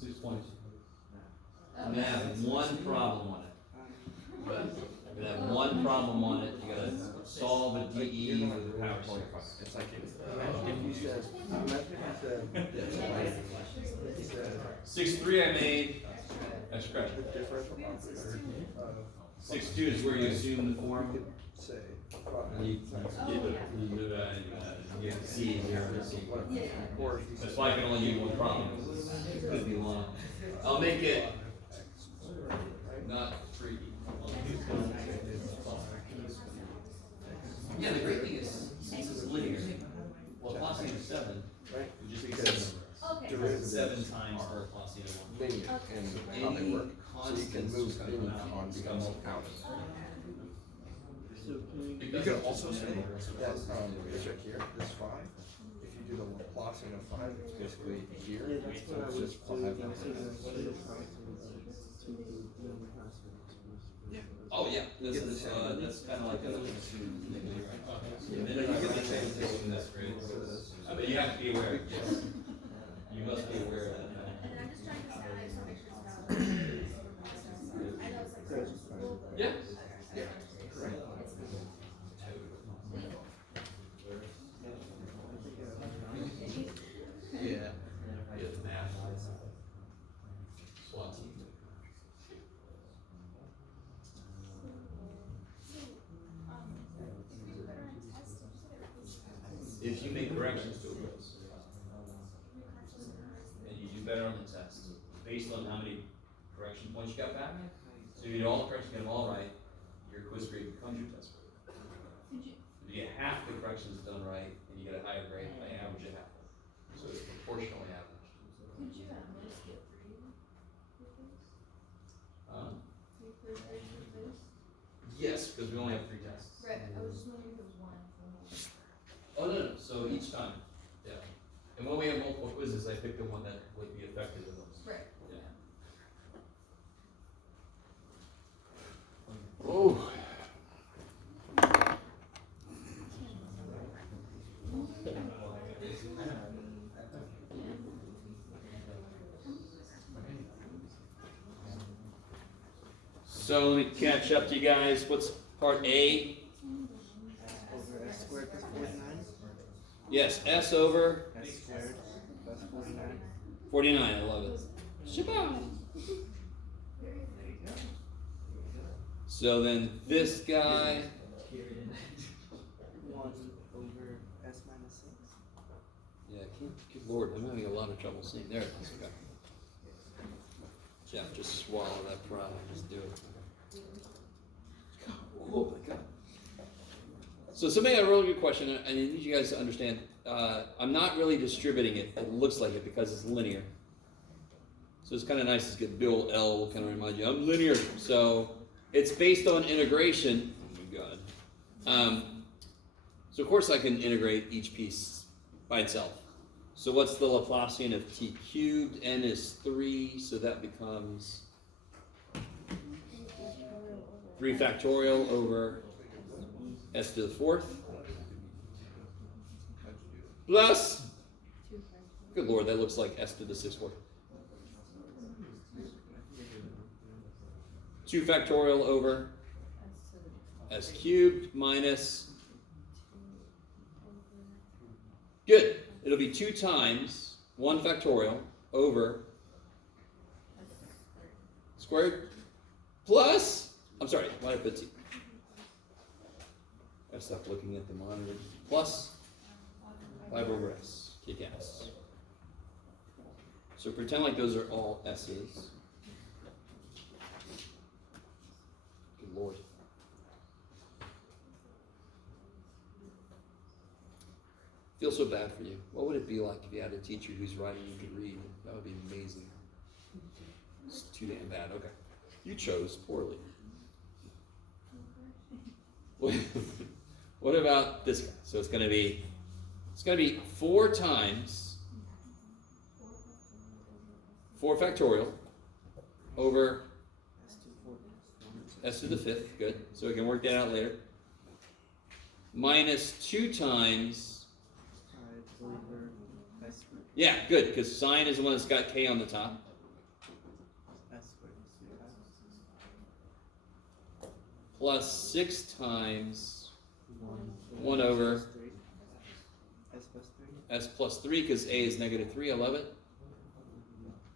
6 points. I'm gonna have one problem on it. But I'm gonna have one problem on it. You gotta solve a DE with a power point. It's like, Imagine if you said, imagine if you said, 6-3 I made. That's correct. the differential operator of 6-2 is where you assume the form. say, And you get C, 0 to C. or if you That's said, why I can only do one problem. It could be long. I'll make it not freaky. Yeah, the great thing is, since it's linear, well, Laplacian is 7, right? it just Because makes Okay. derivatives 7 times the Laplacian of 1. linear in how they work, so you can move in on becomes out. You can also say that, this right here, this 5, if you do the Laplacian of 5, it's basically here, so it's just 5. Oh, yeah, this Get the is, same. that's kinda like a. Yeah, And then you get the same thing. That's great. But you have to be aware, yes. You must be aware of that. And I'm just trying to decide, I just wanna make sure it's not. I know it's like social school, but. Yeah. Yeah, correct. Yeah. Yeah, math. SWAT team. If you make corrections to a quiz, and you do better on the test, based on how many correction points you got back, so you do all the corrections, get them all right, your quiz grade becomes your test grade. Could you, If you get half the corrections done right, and you get a higher grade, I average it half. So it's proportionally averaged. could you at most get 3 with this? Um, 3 quiz grades with this? yes, because we only have 3 tests. Right, I was just wondering if it was one for one. Oh, no, so each time, yeah. And when we have multiple quizzes, I pick the one that would be effective the most. Right. Yeah. Oh. So let me catch up to you guys. What's part A? Over S squared plus 49, Yes, S over S squared plus 49. 49. I love it. Shabbat. So then this guy, 1 over S minus 6. yeah, good lord, I'm having a lot of trouble seeing. There it is. Okay. Jeff, just swallow that pride. Just do it. Oh my god. So somebody had a really good question, and I need you guys to understand. I'm not really distributing it. It looks like it because it's linear. So So it's kind of nice to get Bill L. will kind of remind you, I'm linear. So it's based on integration. Oh my God. So of course I can integrate each piece by itself. So what's the Laplacian of t cubed? N is 3, so that becomes 3 factorial over s to the 4th. Plus, good Lord, that looks like s to the 6th fourth. 2 factorial over s cubed minus, good, it'll be 2 times 1 factorial over squared plus, I'm sorry, why did I put t? I stopped looking at the monitor. Plus 5 over s, kick ass. So pretend like those are all s's. Good Lord. Feel so bad for you. What would it be like if you had a teacher whose writing you could read? That would be amazing. It's too damn bad. Okay. You chose poorly. What about this guy? So it's gonna be 4 times 4 factorial over s to the 5th, good. So we can work that out later. Minus 2 times, yeah, good, because sine is the one that's got k on the top. Plus 6 times 1 over s plus 3, because a is negative 3, I love it.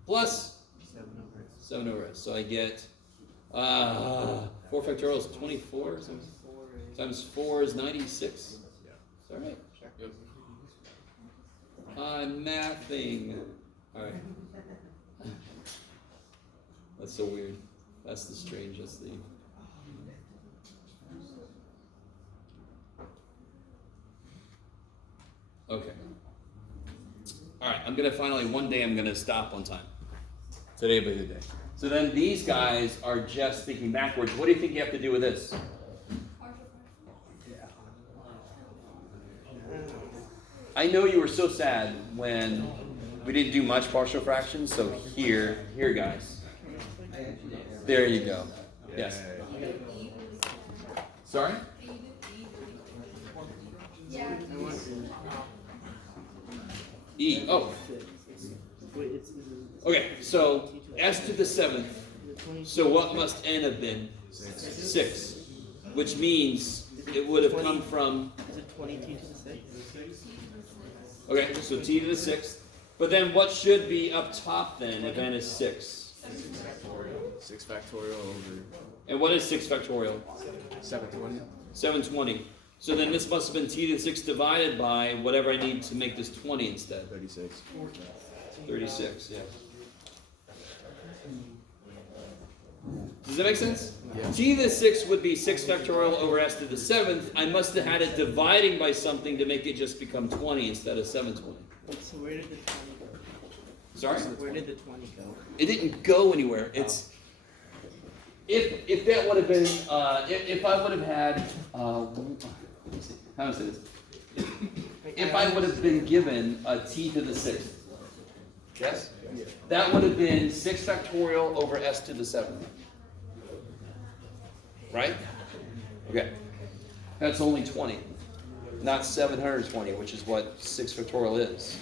Plus 7 over s. So I get 4 factorial is 24 times 4 is 96. Is that right? Yep. I'm mathing. Alright. That's so weird. That's the strangest thing. Okay. Alright, I'm gonna finally, one day I'm gonna stop on time. Today will be the day. So then these guys are just thinking backwards. What do you think you have to do with this? I know you were so sad when we didn't do much partial fractions, so here guys. There you go. Yes. Sorry? E. Oh. Okay, so s to the 7th. So what must n have been? 6. Which means it would have come from. Is it 20t to the 6th? Okay, so t to the 6th. But then what should be up top then if n is 6? 6 factorial over And what is 6 factorial? 720. 720. So then this must have been t to the 6th divided by whatever I need to make this 20 instead. 36. 36, yeah. Does that make sense? Yeah. T to the 6th would be 6 factorial over s to the 7th. I must have had it dividing by something to make it just become 20 instead of 720. Wait, so where did the 20 go? Sorry? Where did the 20 go? It didn't go anywhere. It's if that would have been if I would have had let me see, how do I say this? If I would have been given a t to the 6th, yes, that would have been 6 factorial over s to the 7th, right? Okay, that's only 20, not 720, which is what 6 factorial is.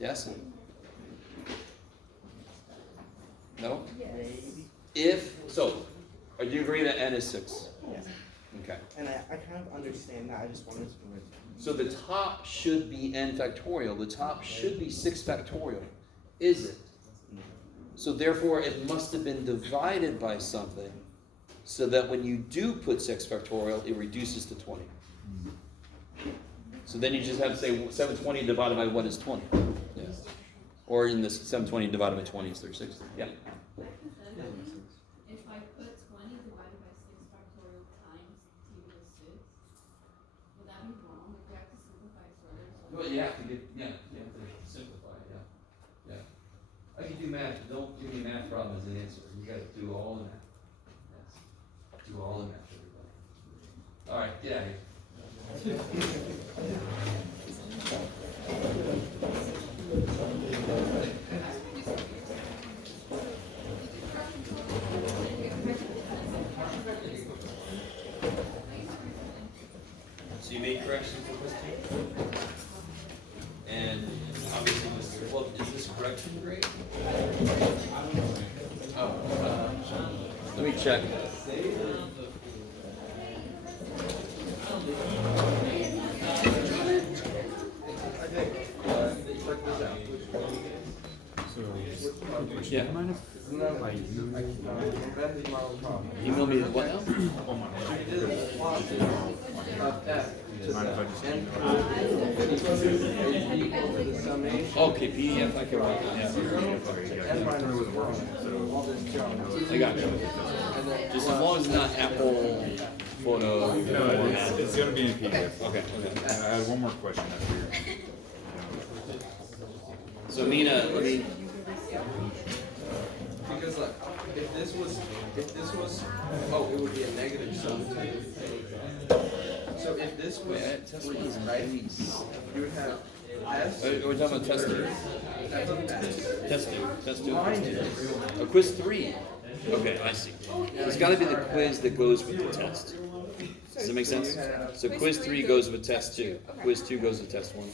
Yes. No? Maybe. If, so, do you agree that n is 6? Yes. Okay. And I kind of understand that. I just wanted to know. So the top should be n factorial. The top should be 6 factorial. Is it? So therefore, it must have been divided by something so that when you do put 6 factorial, it reduces to 20. So then you just have to say 720 divided by what is 20? Yeah. Or in this 720 divided by 20 is 36. Yeah. If I put 20 divided by 6 factorial times t to the 6, would that be wrong? Would you have to simplify further? Well, you have to get, you have to simplify it, yeah. I could do math, don't give me a math problem as an answer, you gotta do all the math. Yes. Do all the math, everybody. Alright, get out of here. So you made corrections with this too? And obviously, well, is this correction grade? Let me check. Yeah. Email me what now? Okay, PDF, I can write that down. I got you. Just as long as it's not Apple photo No, format. it's gonna be in PDF. Okay, And I had one more question after your. So Mina, let me, Because like, if this was, oh, it would be a negative sum too. So if this was three, right, you would have S. we're talking about test two. That's a test. Test two. Mine is. A quiz 3. Okay, I see. It's gotta be the quiz that goes with the test. Does that make sense? So quiz 3 goes with test 2. Quiz 2 goes with test 1.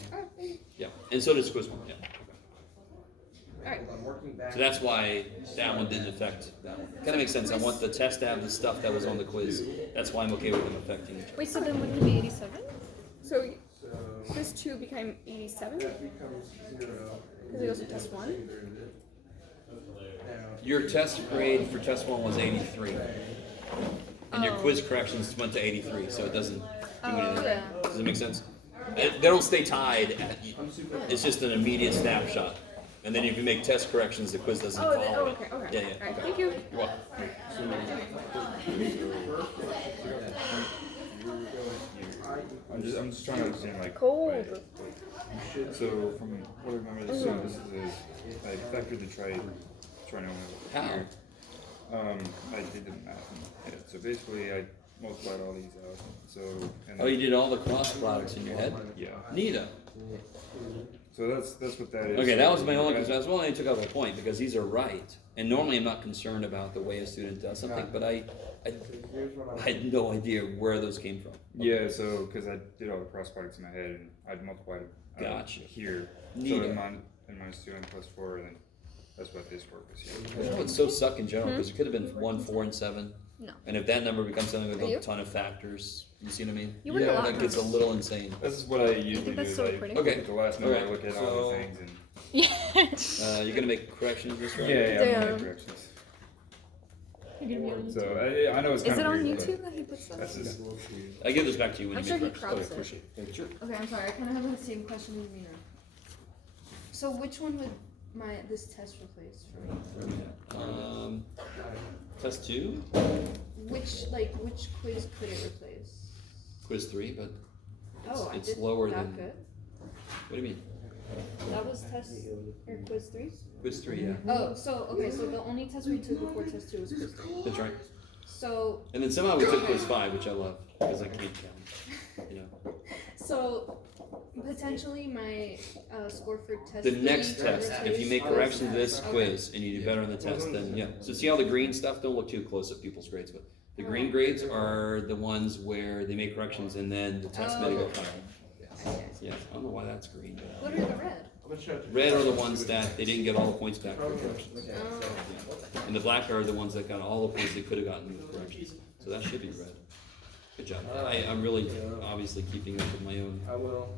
Yeah, and so does quiz 1, yeah. I'm working back. So that's why that one didn't affect that one. Kinda makes sense. I want the test to have the stuff that was on the quiz. That's why I'm okay with them affecting each other. Wait, so then wouldn't it be 87? So So quiz 2 became 87? that becomes 0. Because it goes to test 1? Now, Your test grade for test 1 was 83. And your Oh. quiz corrections went to 83, so it doesn't do anything. yeah. Does that make sense? They don't stay tied. It's just an immediate snapshot. And then if you make test corrections, the quiz doesn't Oh, follow it. okay, okay. Yeah, yeah. Alright, thank you. You're welcome. I'm just trying to understand like. Cold. So from what I remember, this is I factored the trinomial How? here. I did the math in my head. So basically, I multiplied all these out. So. And Oh, you did all the cross products in your head? Yeah. Neato. So that's what that is. Okay, that was my only concern. That's why I took out my point, because these are right. And normally I'm not concerned about the way a student does something, but I had no idea where those came from. Yeah, so because I did all the cross products in my head and I'd multiplied it Gotcha. here. So Neato. in minus 2 and plus 4, and then that's what this work is here. That would so suck in general, because it could have been 1, 4, and 7. No. And if that number becomes something with Are you? a ton of factors, you see what I mean? You win a lot. That gets a little insane. This is what I usually do. that's Is so I pretty. Okay. look at the last number, Okay. I look at all So- the things, and Yeah. You're gonna make corrections this yeah, right? I'm gonna Damn. make corrections. You're gonna be on YouTube. So I know it's Is kind it of on weird, YouTube that he puts but that? that's just. I give this back to you when I'm you sure make he corrections. crops it. Yeah, sure. Okay, I'm sorry. I kind of have the same question as Mina. So which one would this test replace for me? Test 2, Which quiz could it replace? quiz 3, but Oh, it's I did lower that than. good. What do you mean? That was test or quiz 3? Quiz 3, yeah. Oh, so okay, so the only test we took before test 2 was quiz 3. That's right. So And then somehow we took quiz 5, which I love, because I can't count. You know. so potentially my score for test The 3 next could test, if you make replace- corrections to this Okay. quiz and you do better on the test, then yeah. So see all the green stuff? Don't look too close at people's grades, but the green grades are the ones where they make corrections and then the test Oh. may go higher. Okay. Yeah, I don't know why that's green. What are the red? Red are the ones that they didn't get all the points back for corrections. Oh. And the black are the ones that got all the points they could have gotten with corrections. So that should be red. Good job. I'm really obviously keeping up with my own. I will.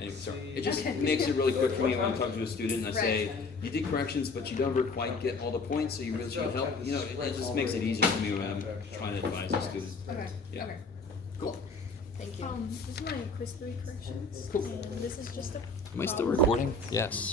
Anyway, sorry. It just makes it really quick for me when I'm talking to a student and I say, you did corrections, but you never quite get all the points, so you really should help. You know, it just makes it easier for me when I'm trying to advise a student. Okay. Yeah. Okay. Cool. Thank you. This is my quiz 3 corrections. Cool. And this is just a Am I still recording? Yes.